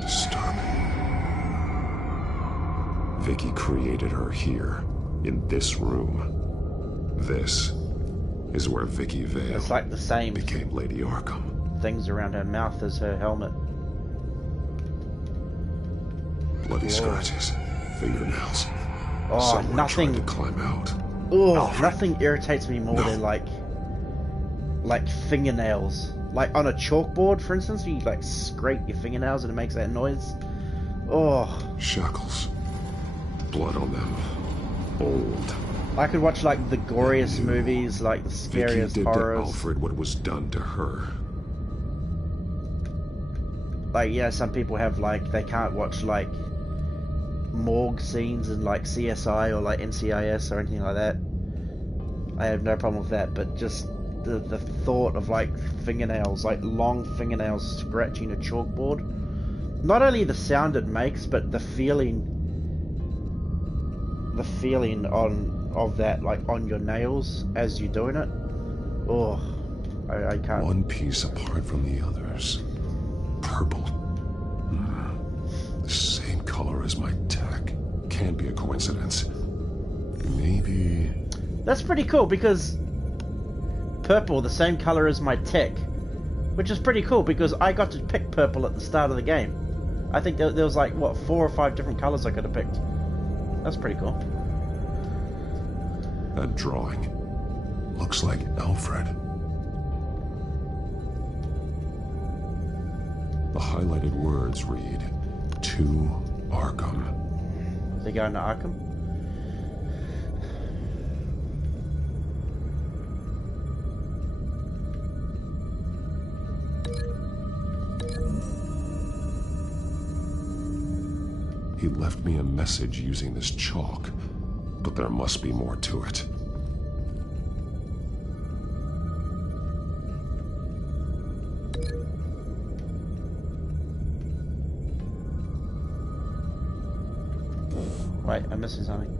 Disturbing. Vicky created her here, in this room. This is where Vicky Vale It's like the same became Lady Arkham. things around her mouth as her helmet. Bloody scratches, fingernails. Oh, Someone nothing. tried to climb out. Oh, nothing irritates me more than like fingernails. Like on a chalkboard, for instance, you like scrape your fingernails and it makes that noise. Oh. Shackles. Blood on them. Old. I could watch like the goriest movies, like the Vicky scariest did horrors. to Alfred what was done to her. Like, yeah, some people have like, they can't watch like morgue scenes in like CSI or like NCIS or anything like that. I have no problem with that, but just the thought of like fingernails, like long fingernails scratching a chalkboard. Not only the sound it makes, but the feeling of that, like on your nails as you're doing it. Oh, I can't. One piece apart from the others. Purple. The same color as my tech. Can't be a coincidence. Maybe... That's pretty cool because purple, the same color as my tech, which is pretty cool because I got to pick purple at the start of the game. I think there was like, what, 4 or 5 different colors I could have picked. That's pretty cool. That drawing looks like Alfred. The highlighted words read, "To Arkham." They going to Arkham? left me a message using this chalk, but there must be more to it. Wait, I'm missing something.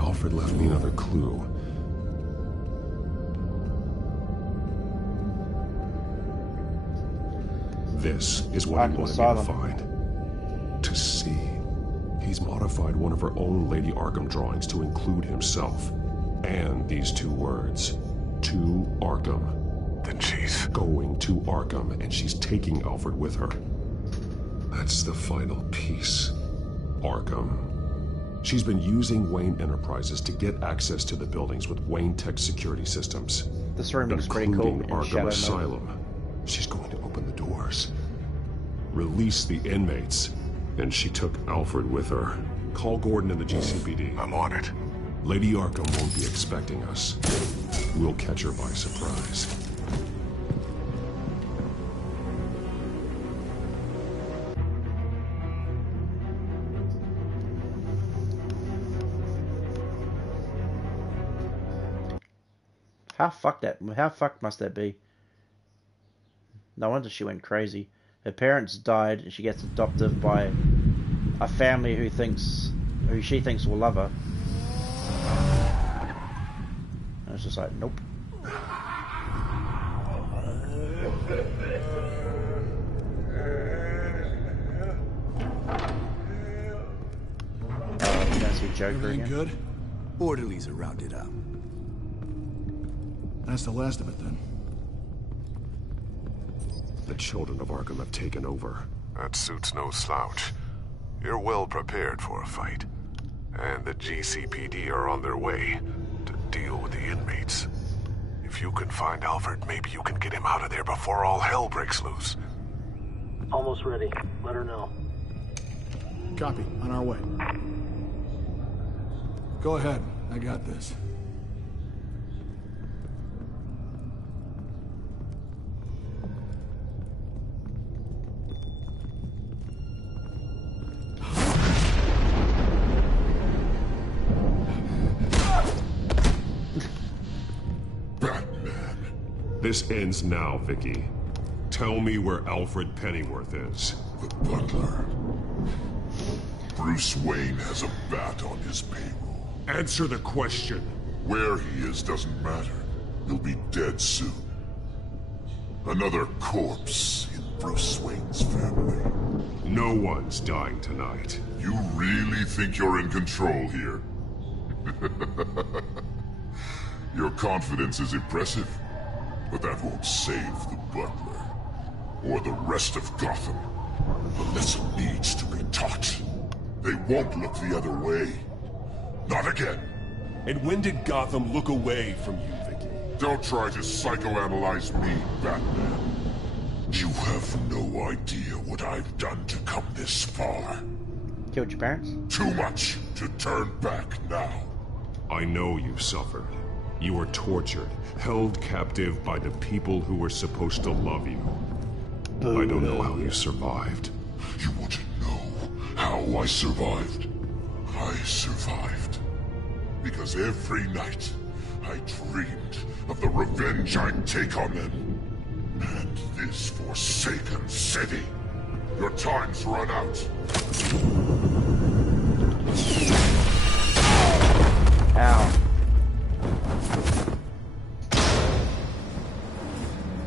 Alfred left me another clue. This is what he wanted me to find. To see. He's modified one of her own Lady Arkham drawings to include himself. And these two words. To Arkham. Then she's going to Arkham, and she's taking Alfred with her. That's the final piece. Arkham. She's been using Wayne Enterprises to get access to the buildings with Wayne Tech security systems. This room looks pretty cool. Arkham Asylum. She's going to open the doors, release the inmates, and she took Alfred with her. Call Gordon and the GCPD. I'm on it. Lady Arkham won't be expecting us. We'll catch her by surprise. How fucked must that be? No wonder she went crazy. Her parents died and she gets adopted by a family who she thinks will love her. And it's just like, nope. You guys see Joker Everything again? good? Orderlies are rounded up. That's the last of it, then. The children of Arkham have taken over. That suit's no slouch. You're well prepared for a fight. And the GCPD are on their way to deal with the inmates. If you can find Alfred, maybe you can get him out of there before all hell breaks loose. Almost ready. Let her know. Copy. On our way. Go ahead. I got this. This ends now, Vicky. Tell me where Alfred Pennyworth is. The butler. Bruce Wayne has a bat on his payroll. Answer the question. Where he is doesn't matter. He'll be dead soon. Another corpse in Bruce Wayne's family. No one's dying tonight. You really think you're in control here? Your confidence is impressive. But that won't save the butler, or the rest of Gotham. The lesson needs to be taught. They won't look the other way. Not again. And when did Gotham look away from you, Vicky? Don't try to psychoanalyze me, Batman. You have no idea what I've done to come this far. Killed your parents? Too much to turn back now. I know you suffered. You were tortured, held captive by the people who were supposed to love you. I don't know how you survived. You want to know how I survived? I survived because every night I dreamed of the revenge I'd take on them. And this forsaken city. Your time's run out. Ow.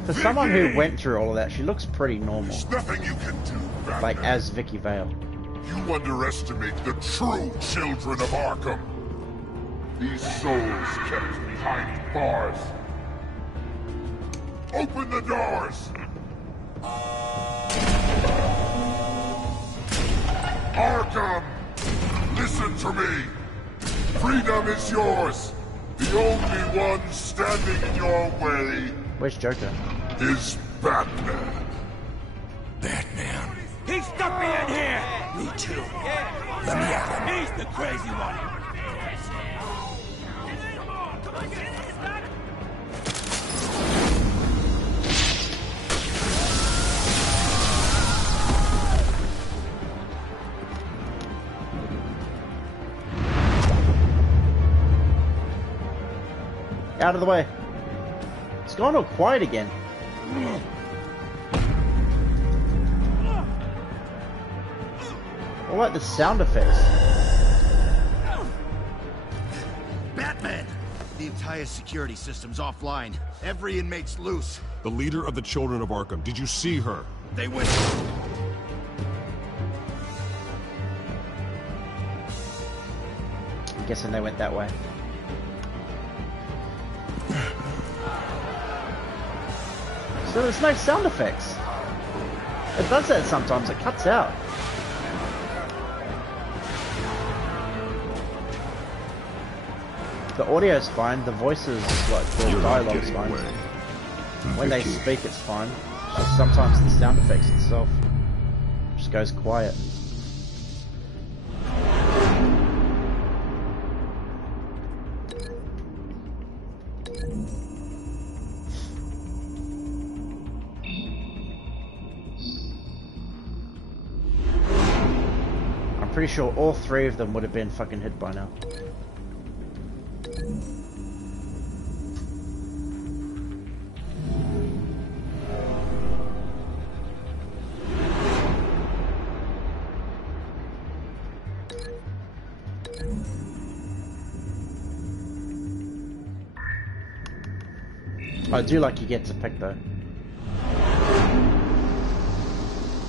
For someone who went through all of that, she looks pretty normal. There's nothing you can do, Batman. Like, as Vicky Vale. You underestimate the true children of Arkham. These souls kept behind bars. Open the doors! Arkham! Listen to me! Freedom is yours! The only one standing in your way... Where's Joker? ...is Batman. Batman. He stuck me in here! Me too. Let me at him. He's the crazy one. Out of the way. It's gone all quiet again. What about the sound effects? Batman! The entire security system's offline. Every inmate's loose. The leader of the Children of Arkham. Did you see her? They went... I'm guessing they went that way. So there's no sound effects. It does that sometimes, it cuts out. The audio's fine, the voices, like the dialogue's fine. When they speak it's fine. It's just sometimes the sound effects itself just goes quiet. I'm pretty sure all three of them would have been fucking hit by now. I do like you get to pick though.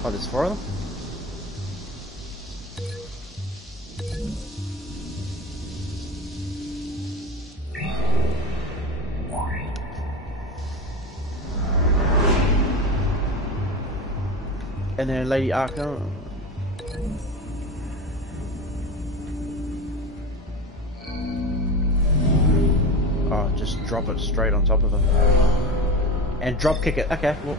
Oh, there's 4 of them? And then Lady Arkham. Oh, just drop it straight on top of him. And drop kick it. Okay, well.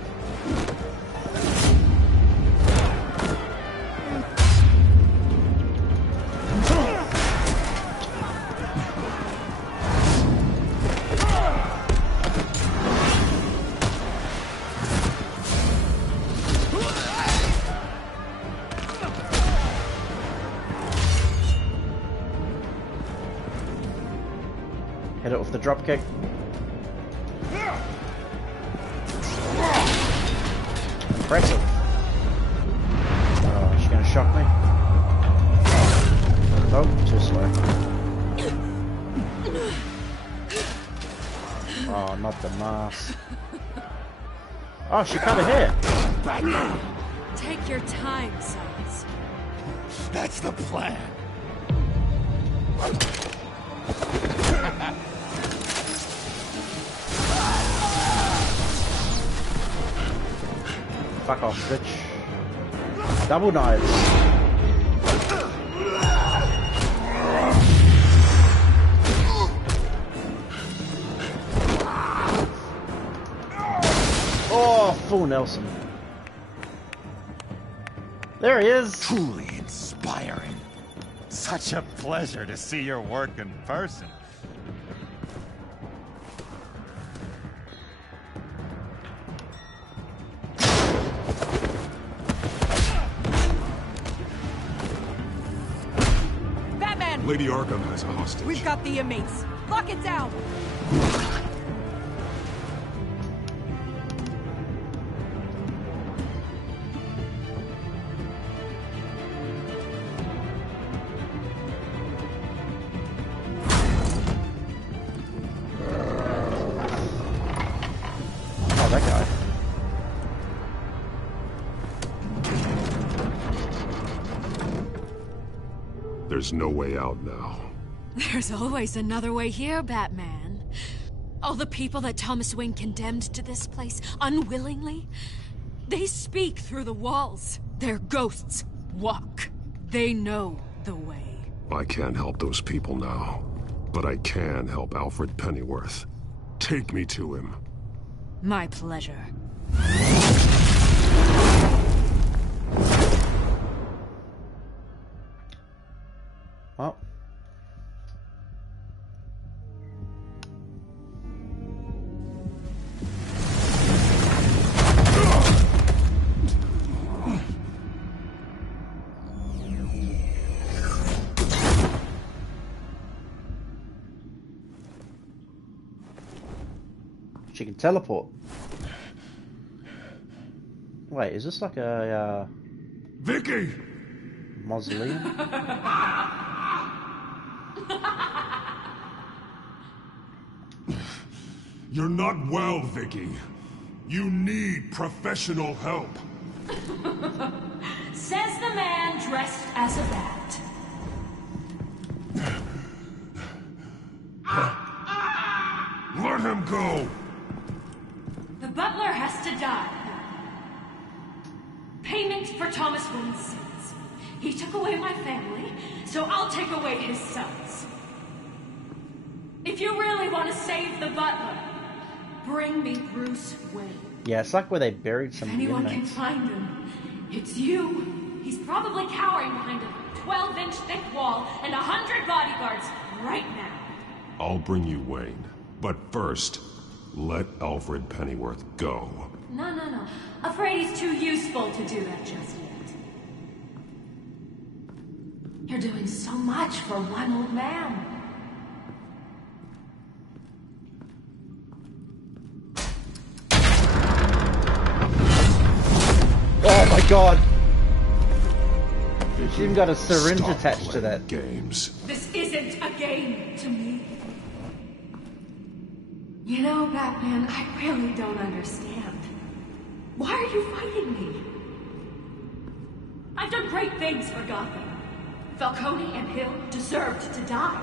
Hit it with the drop kick. Impressive. Oh, she's gonna shock me. Oh, too slow. Oh, not the mask. Oh, she cut her hair. Take your time, sons. That's the plan. Fuck off, bitch. Double knives. Oh, full Nelson. There he is. Truly inspiring. Such a pleasure to see your work in person. Lady Arkham has a hostage. We've got the inmates. Lock it down. Oh, that guy. There's no way out now. There's always another way here, Batman. All the people that Thomas Wayne condemned to this place unwillingly, they speak through the walls. Their ghosts walk. They know the way. I can't help those people now, but I can help Alfred Pennyworth. Take me to him. My pleasure. Oh. She can teleport. Wait, is this like a Vicky! mausoleum? You're not well, Vicky. You need professional help. Says the man dressed as a bat. Let him go! The butler has to die. Payment for Thomas Wayne's sins. He took away my family, so I'll take away his sons. If you really want to save the butler, bring me Bruce Wayne. Yeah, it's like where they buried some If anyone can inmates. find him, it's you. He's probably cowering behind a 12-inch thick wall and 100 bodyguards right now. I'll bring you Wayne. But first, let Alfred Pennyworth go. No. Afraid he's too useful to do that just yet. You're doing so much for one old man. Oh my god! She's even got a syringe attached to that. Games. This isn't a game to me. You know, Batman, I really don't understand. Why are you fighting me? I've done great things for Gotham. Falcone and Hill deserved to die.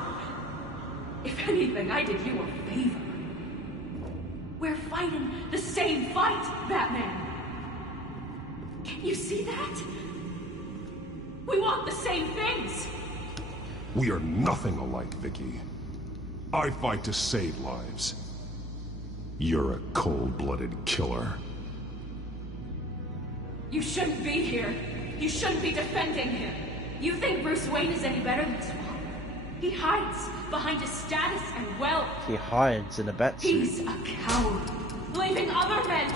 If anything, I did you a favor. We're fighting the same fight, Batman. Can you see that? We want the same things. We are nothing alike, Vicky. I fight to save lives. You're a cold-blooded killer. You shouldn't be here. You shouldn't be defending him. You think Bruce Wayne is any better than Swamp? He hides behind his status and wealth. He hides in a bat suit. He's a coward, leaving other men.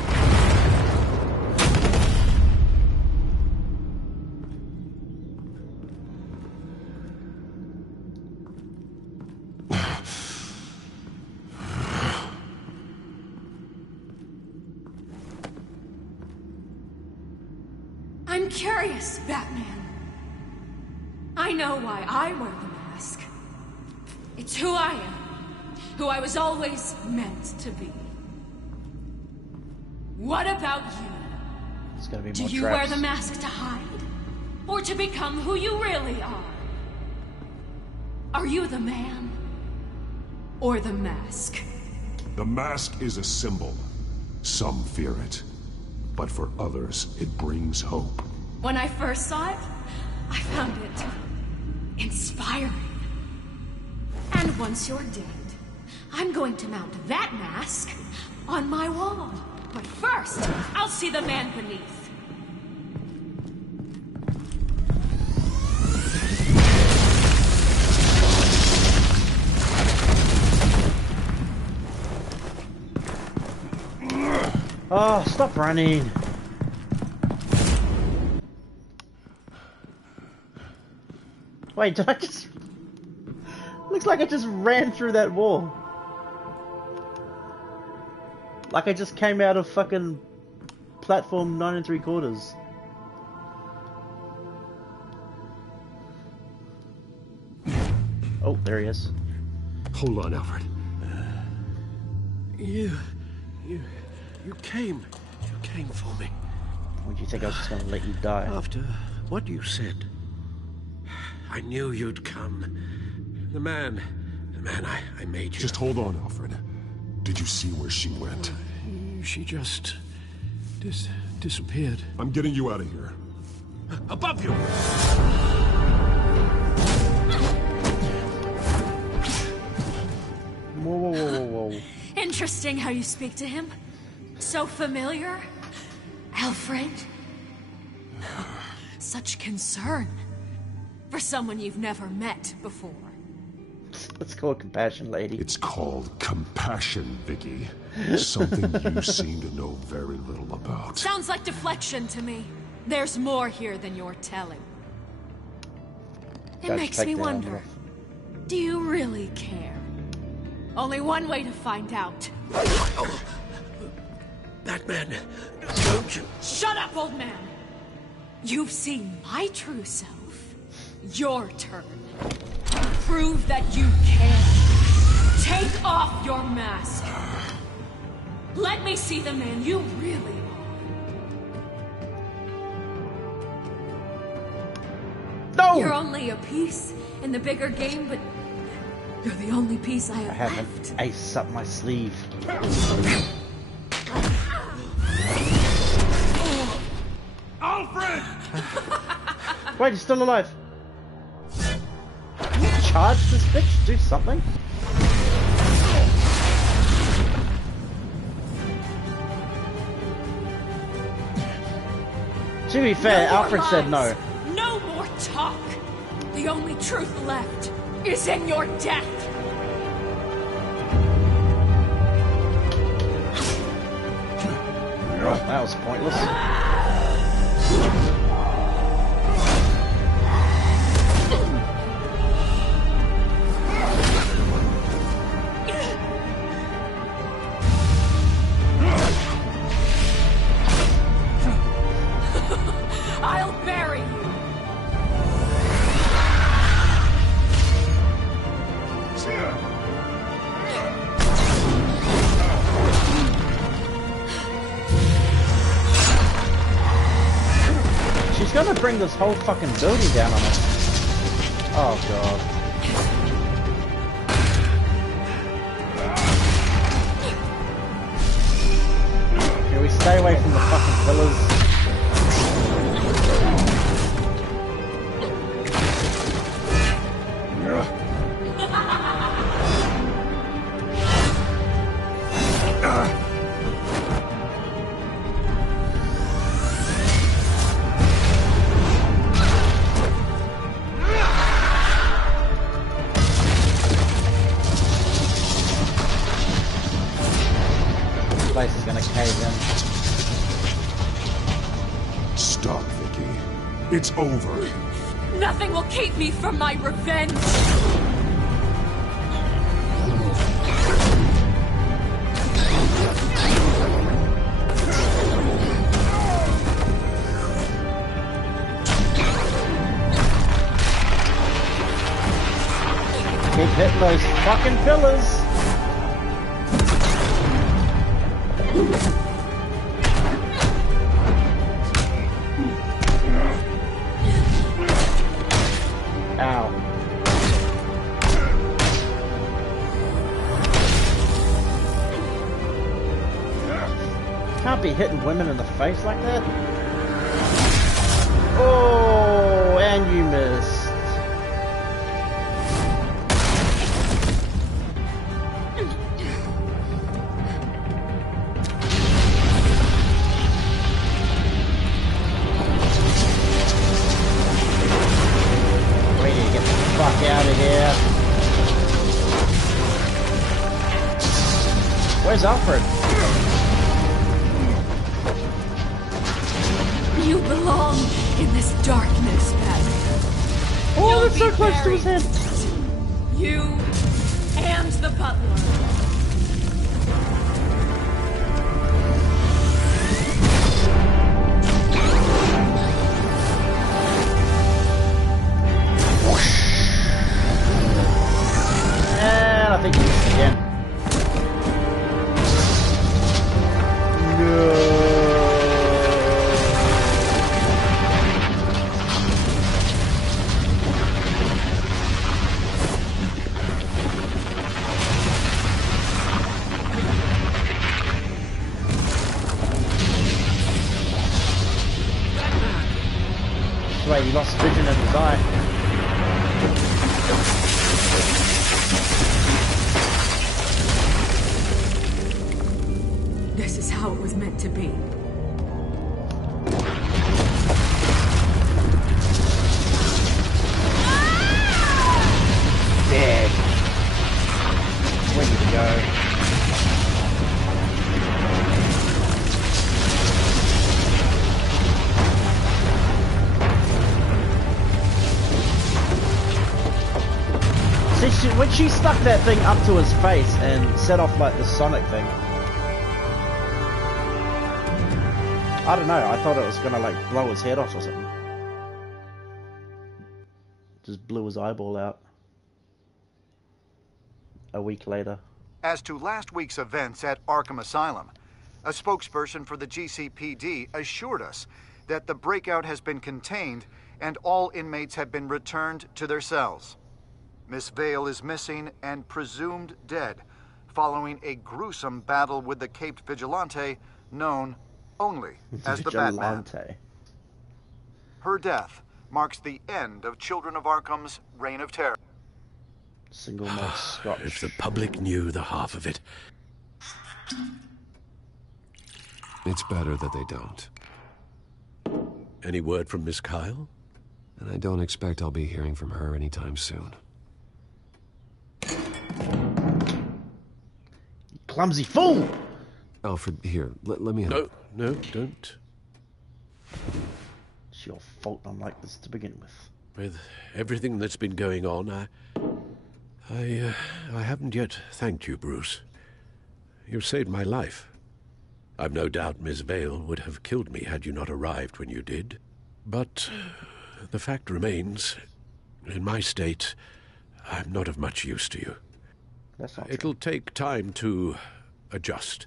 I'm curious, Batman. I know why I wear the mask. It's who I am. Who I was always meant to be. What about you? It's gonna be Do more you traps. wear the mask to hide? Or to become who you really are? Are you the man? Or the mask? The mask is a symbol. Some fear it. But for others, it brings hope. When I first saw it, I found it inspiring. And once you're dead, I'm going to mount that mask on my wall. But first, I'll see the man beneath. Oh, stop running. Wait, did I just... Looks like I just ran through that wall. Like I just came out of fucking platform 9 3/4. Oh, there he is. Hold on, Alfred. You came for me. Would you think I was just gonna let you die? After what you said, I knew you'd come. The man I made you. Just hold on, Alfred. Did you see where she went? She just disappeared. I'm getting you out of here. Above you! Whoa. Interesting how you speak to him. So familiar. Alfred. Such concern. For someone you've never met before. It's called compassion, lady. It's called compassion, Vicky. Something you seem to know very little about. Sounds like deflection to me. There's more here than you're telling. It makes me wonder, do you really care? Only one way to find out. Batman, don't you... Shut up, old man! You've seen my true self. Your turn. Prove that you care. Take off your mask. Let me see the man you really are. No! You're only a piece in the bigger game, but you're the only piece I have an left. ace up my sleeve. Alfred! Wait, he's still alive. Can you charge this bitch? Do something? To be fair, Alfred said no. No more talk. The only truth left is in your death. Oh, that was pointless. I'll bury you. She's gonna bring this whole fucking building down on us. Oh god. Can we stay away from the fucking pillars? Place is gonna cave in. Stop, Vicky. It's over. Nothing will keep me from my revenge. Keep hitting those fucking pillars. Ow. Can't be hitting women in the face like that. Oh, and you missed. Fuck out of here. Where's Alfred? You belong in this darkness, Batman. Oh, it's so close to his head. You and the butler. And I think he missed again. No. Wait, he lost vision in his eye. This is how it was meant to be. See, when she stuck that thing up to his face and set off like the Sonic thing, I don't know, I thought it was gonna like blow his head off or something. Just blew his eyeball out. A week later. As to last week's events at Arkham Asylum, a spokesperson for the GCPD assured us that the breakout has been contained and all inmates have been returned to their cells. Miss Vale is missing and presumed dead following a gruesome battle with the caped vigilante known only as the Batman. Her death marks the end of Children of Arkham's reign of terror. Single malt Scotch. If the public knew the half of it. It's better that they don't. Any word from Miss Kyle? And I don't expect I'll be hearing from her anytime soon. Clumsy fool! Alfred, here, let me help. No, don't. It's your fault I'm like this to begin with. With everything that's been going on, I haven't yet thanked you, Bruce. You've saved my life. I've no doubt Miss Vale would have killed me had you not arrived when you did. But the fact remains, in my state, I'm not of much use to you. That's not It'll take time to adjust,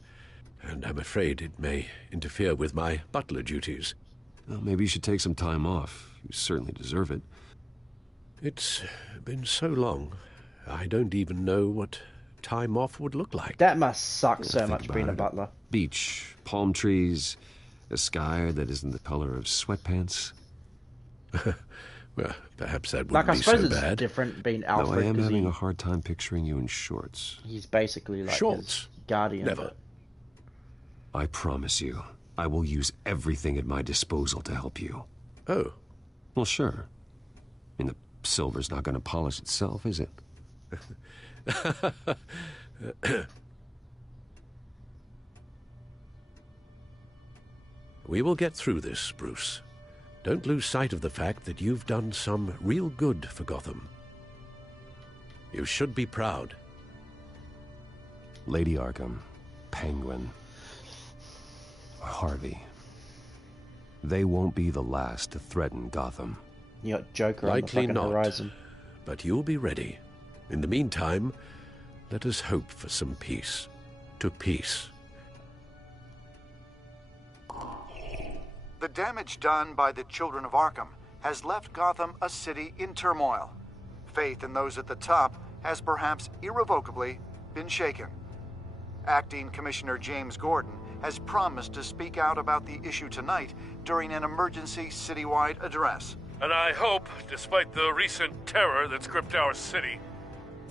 and I'm afraid it may interfere with my butler duties. Well, maybe you should take some time off. You certainly deserve it. It's been so long, I don't even know what time off would look like. That must suck so much being a butler. Beach, palm trees, a sky that isn't the color of sweatpants. Well, perhaps that wouldn't like, I be suppose so it's bad. different being Alfred. No, I am having a hard time picturing you in shorts. He's basically like shorts? His guardian. Never. I promise you, I will use everything at my disposal to help you. Oh. Well, sure. I mean, the silver's not going to polish itself, is it? We will get through this, Bruce. Don't lose sight of the fact that you've done some real good for Gotham. You should be proud. Lady Arkham, Penguin, Harvey. They won't be the last to threaten Gotham. You got Joker Likely on the fucking horizon. But you'll be ready. In the meantime, let us hope for some peace. To peace. The damage done by the Children of Arkham has left Gotham a city in turmoil. Faith in those at the top has perhaps irrevocably been shaken. Acting Commissioner James Gordon has promised to speak out about the issue tonight during an emergency citywide address. And I hope, despite the recent terror that's gripped our city,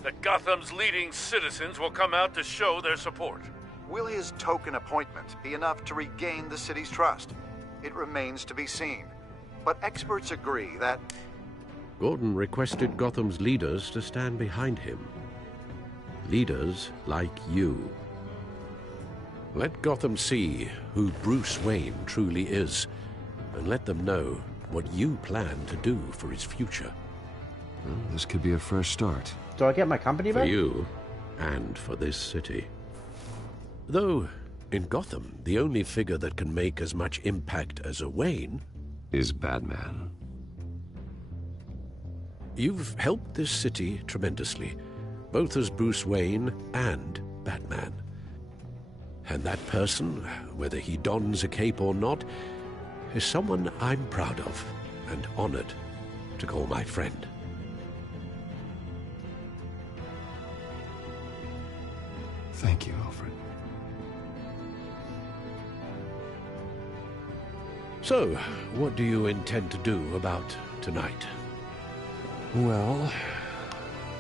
that Gotham's leading citizens will come out to show their support. Will his token appointment be enough to regain the city's trust? It remains to be seen. But experts agree that... Gordon requested Gotham's leaders to stand behind him. Leaders like you. Let Gotham see who Bruce Wayne truly is, and let them know what you plan to do for its future. Well, this could be a fresh start. Do I get my company back? For you, and for this city. Though, in Gotham, the only figure that can make as much impact as a Wayne... is Batman. You've helped this city tremendously, both as Bruce Wayne and Batman. And that person, whether he dons a cape or not, is someone I'm proud of and honored to call my friend. Thank you, Alfred. So, what do you intend to do about tonight? Well,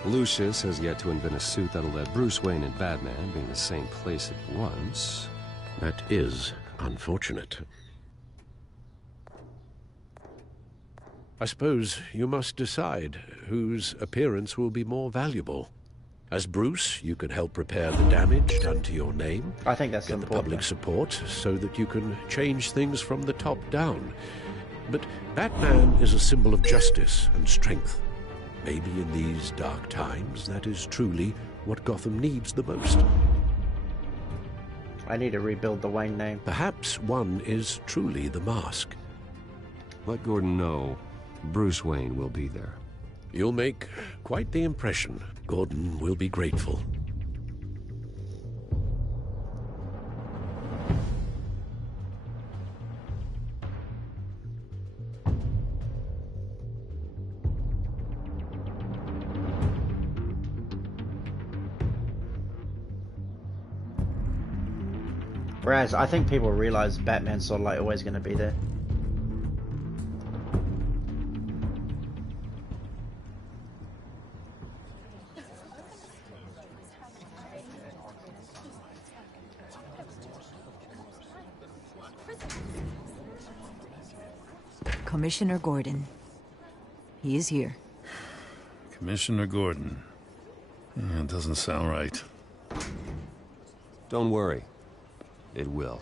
Lucius has yet to invent a suit that'll let Bruce Wayne and Batman be in the same place at once. That is unfortunate. I suppose you must decide whose appearance will be more valuable. As Bruce, you can help repair the damage done to your name. I think that's get important. the public support so that you can change things from the top down. But Batman is a symbol of justice and strength. Maybe in these dark times, that is truly what Gotham needs the most. I need to rebuild the Wayne name. Perhaps one is truly the mask. Let Gordon know Bruce Wayne will be there. You'll make quite the impression. Gordon will be grateful. Whereas I think people realize Batman's sort of like always going to be there. Commissioner Gordon. He is here. Commissioner Gordon. Yeah, it doesn't sound right. Don't worry. It will.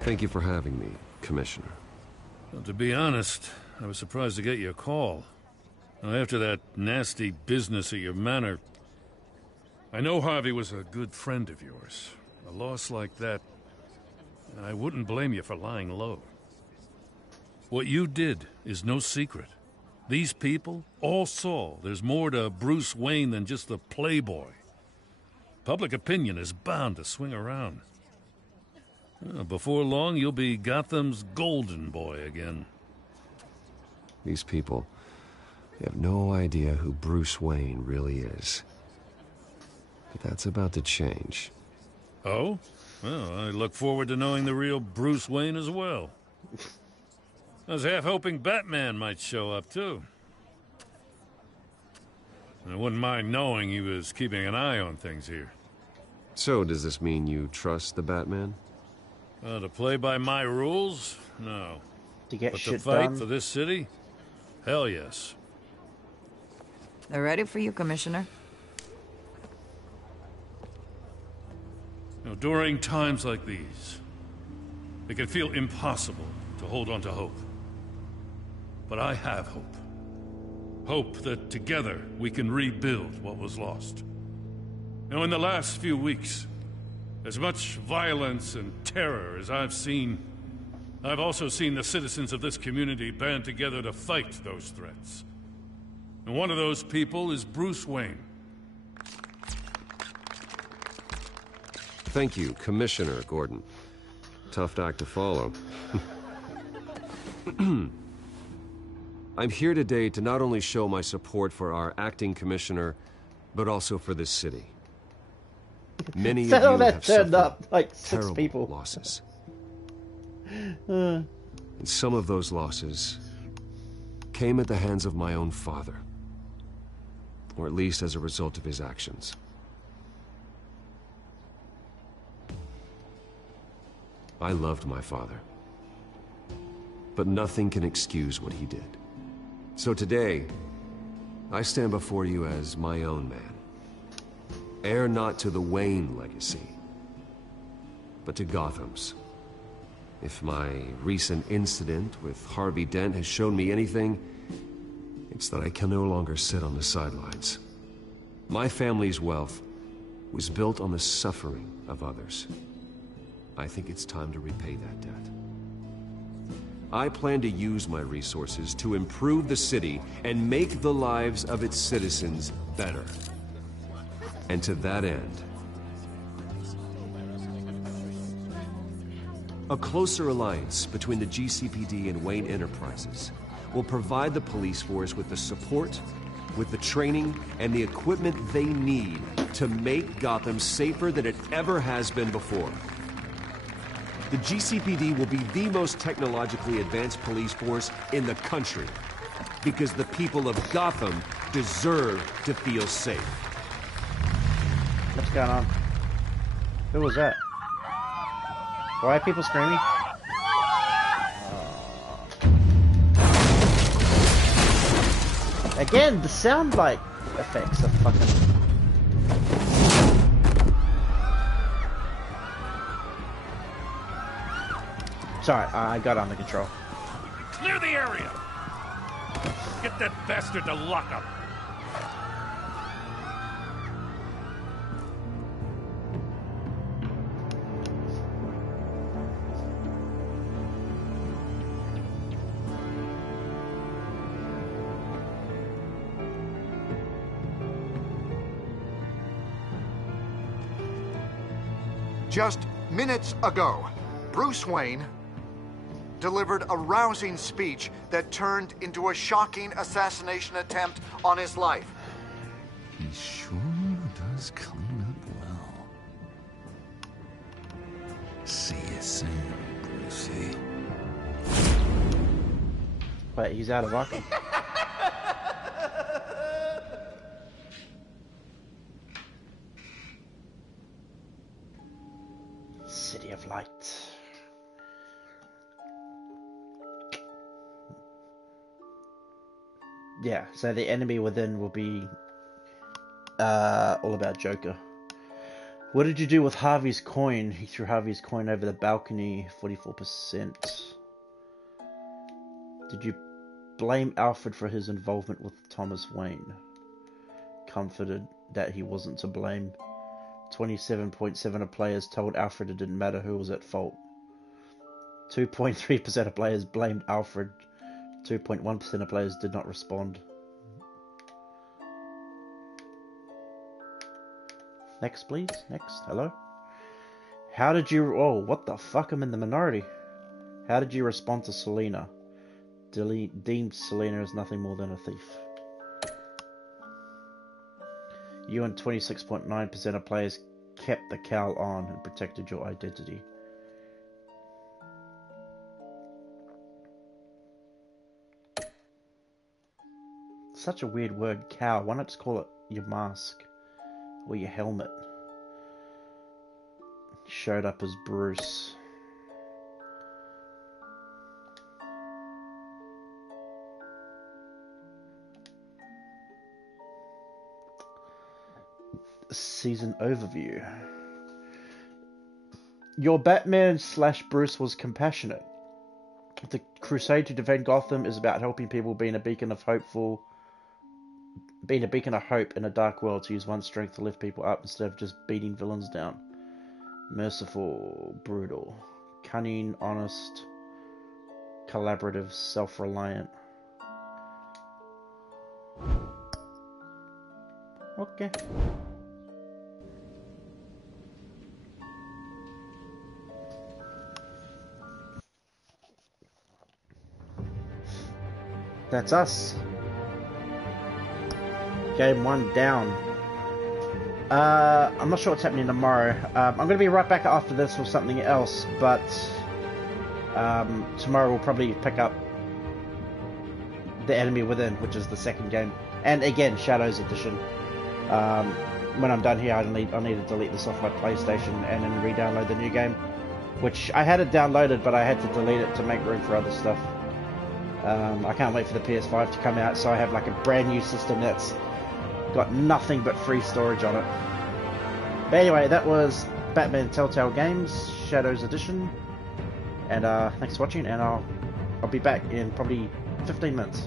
Thank you for having me, Commissioner. Well, to be honest, I was surprised to get your call. Now, after that nasty business at your manor, I know Harvey was a good friend of yours. A loss like that, I wouldn't blame you for lying low. What you did is no secret. These people all saw there's more to Bruce Wayne than just the playboy. Public opinion is bound to swing around. Before long, you'll be Gotham's golden boy again. These people, they have no idea who Bruce Wayne really is. But that's about to change. Oh? Well, I look forward to knowing the real Bruce Wayne as well. I was half hoping Batman might show up, too. I wouldn't mind knowing he was keeping an eye on things here. So, does this mean you trust the Batman? To play by my rules? No. To get but shit to fight done? for this city? Hell yes. They're ready for you, Commissioner. During times like these, it can feel impossible to hold on to hope. But I have hope. Hope that together we can rebuild what was lost. Now, in the last few weeks, as much violence and terror as I've seen, I've also seen the citizens of this community band together to fight those threats. And one of those people is Bruce Wayne. Thank you, Commissioner Gordon. Tough act to follow. I'm here today to not only show my support for our acting commissioner, but also for this city. Many of you have suffered like 6 terrible people. losses. And some of those losses came at the hands of my own father. Or at least as a result of his actions. I loved my father. But nothing can excuse what he did. So today, I stand before you as my own man. Heir not to the Wayne legacy, but to Gotham's. If my recent incident with Harvey Dent has shown me anything, it's that I can no longer sit on the sidelines. My family's wealth was built on the suffering of others. I think it's time to repay that debt. I plan to use my resources to improve the city and make the lives of its citizens better. And to that end, a closer alliance between the GCPD and Wayne Enterprises will provide the police force with the support, with the training, and the equipment they need to make Gotham safer than it ever has been before. The GCPD will be the most technologically advanced police force in the country, because the people of Gotham deserve to feel safe. What's going on? Who was that? Why are people screaming? Again, the sound like effects are fucking... Sorry, I got under control. Clear the area! Get that bastard to lockup! Just minutes ago, Bruce Wayne delivered a rousing speech that turned into a shocking assassination attempt on his life. He sure does clean up well. See you soon, Brucey. Wait, he's out of Arkham. City of Light. Yeah, so the enemy within will be all about Joker. What did you do with Harvey's coin? He threw Harvey's coin over the balcony, 44%. Did you blame Alfred for his involvement with Thomas Wayne? Comforted that he wasn't to blame. 27.7% of players told Alfred it didn't matter who was at fault. 2.3% of players blamed Alfred. 2.1% of players did not respond. Next, please. Next. Hello. How did you... Oh, what the fuck? I'm in the minority. How did you respond to Selena? Deemed Selena as nothing more than a thief. You and 26.9% of players kept the cowl on and protected your identity. Such a weird word, cowl. Why not just call it your mask or your helmet? Showed up as Bruce. Season overview. Your Batman / Bruce was compassionate. The crusade to defend Gotham is about helping people, being a beacon of hope in a dark world, to use one's strength to lift people up instead of just beating villains down. Merciful, brutal, cunning, honest, collaborative, self-reliant. Okay. That's us. Game 1 down. I'm not sure what's happening tomorrow. I'm going to be right back after this with something else, but tomorrow we'll probably pick up The Enemy Within, which is the second game. And again, Shadows Edition. When I'm done here, I need to delete this off my PlayStation and then re-download the new game. Which I had it downloaded, but I had to delete it to make room for other stuff. I can't wait for the PS5 to come out, so I have like a brand new system that's got nothing but free storage on it. But anyway, that was Batman Telltale Games Shadows Edition, and thanks for watching, and I'll be back in probably 15 minutes.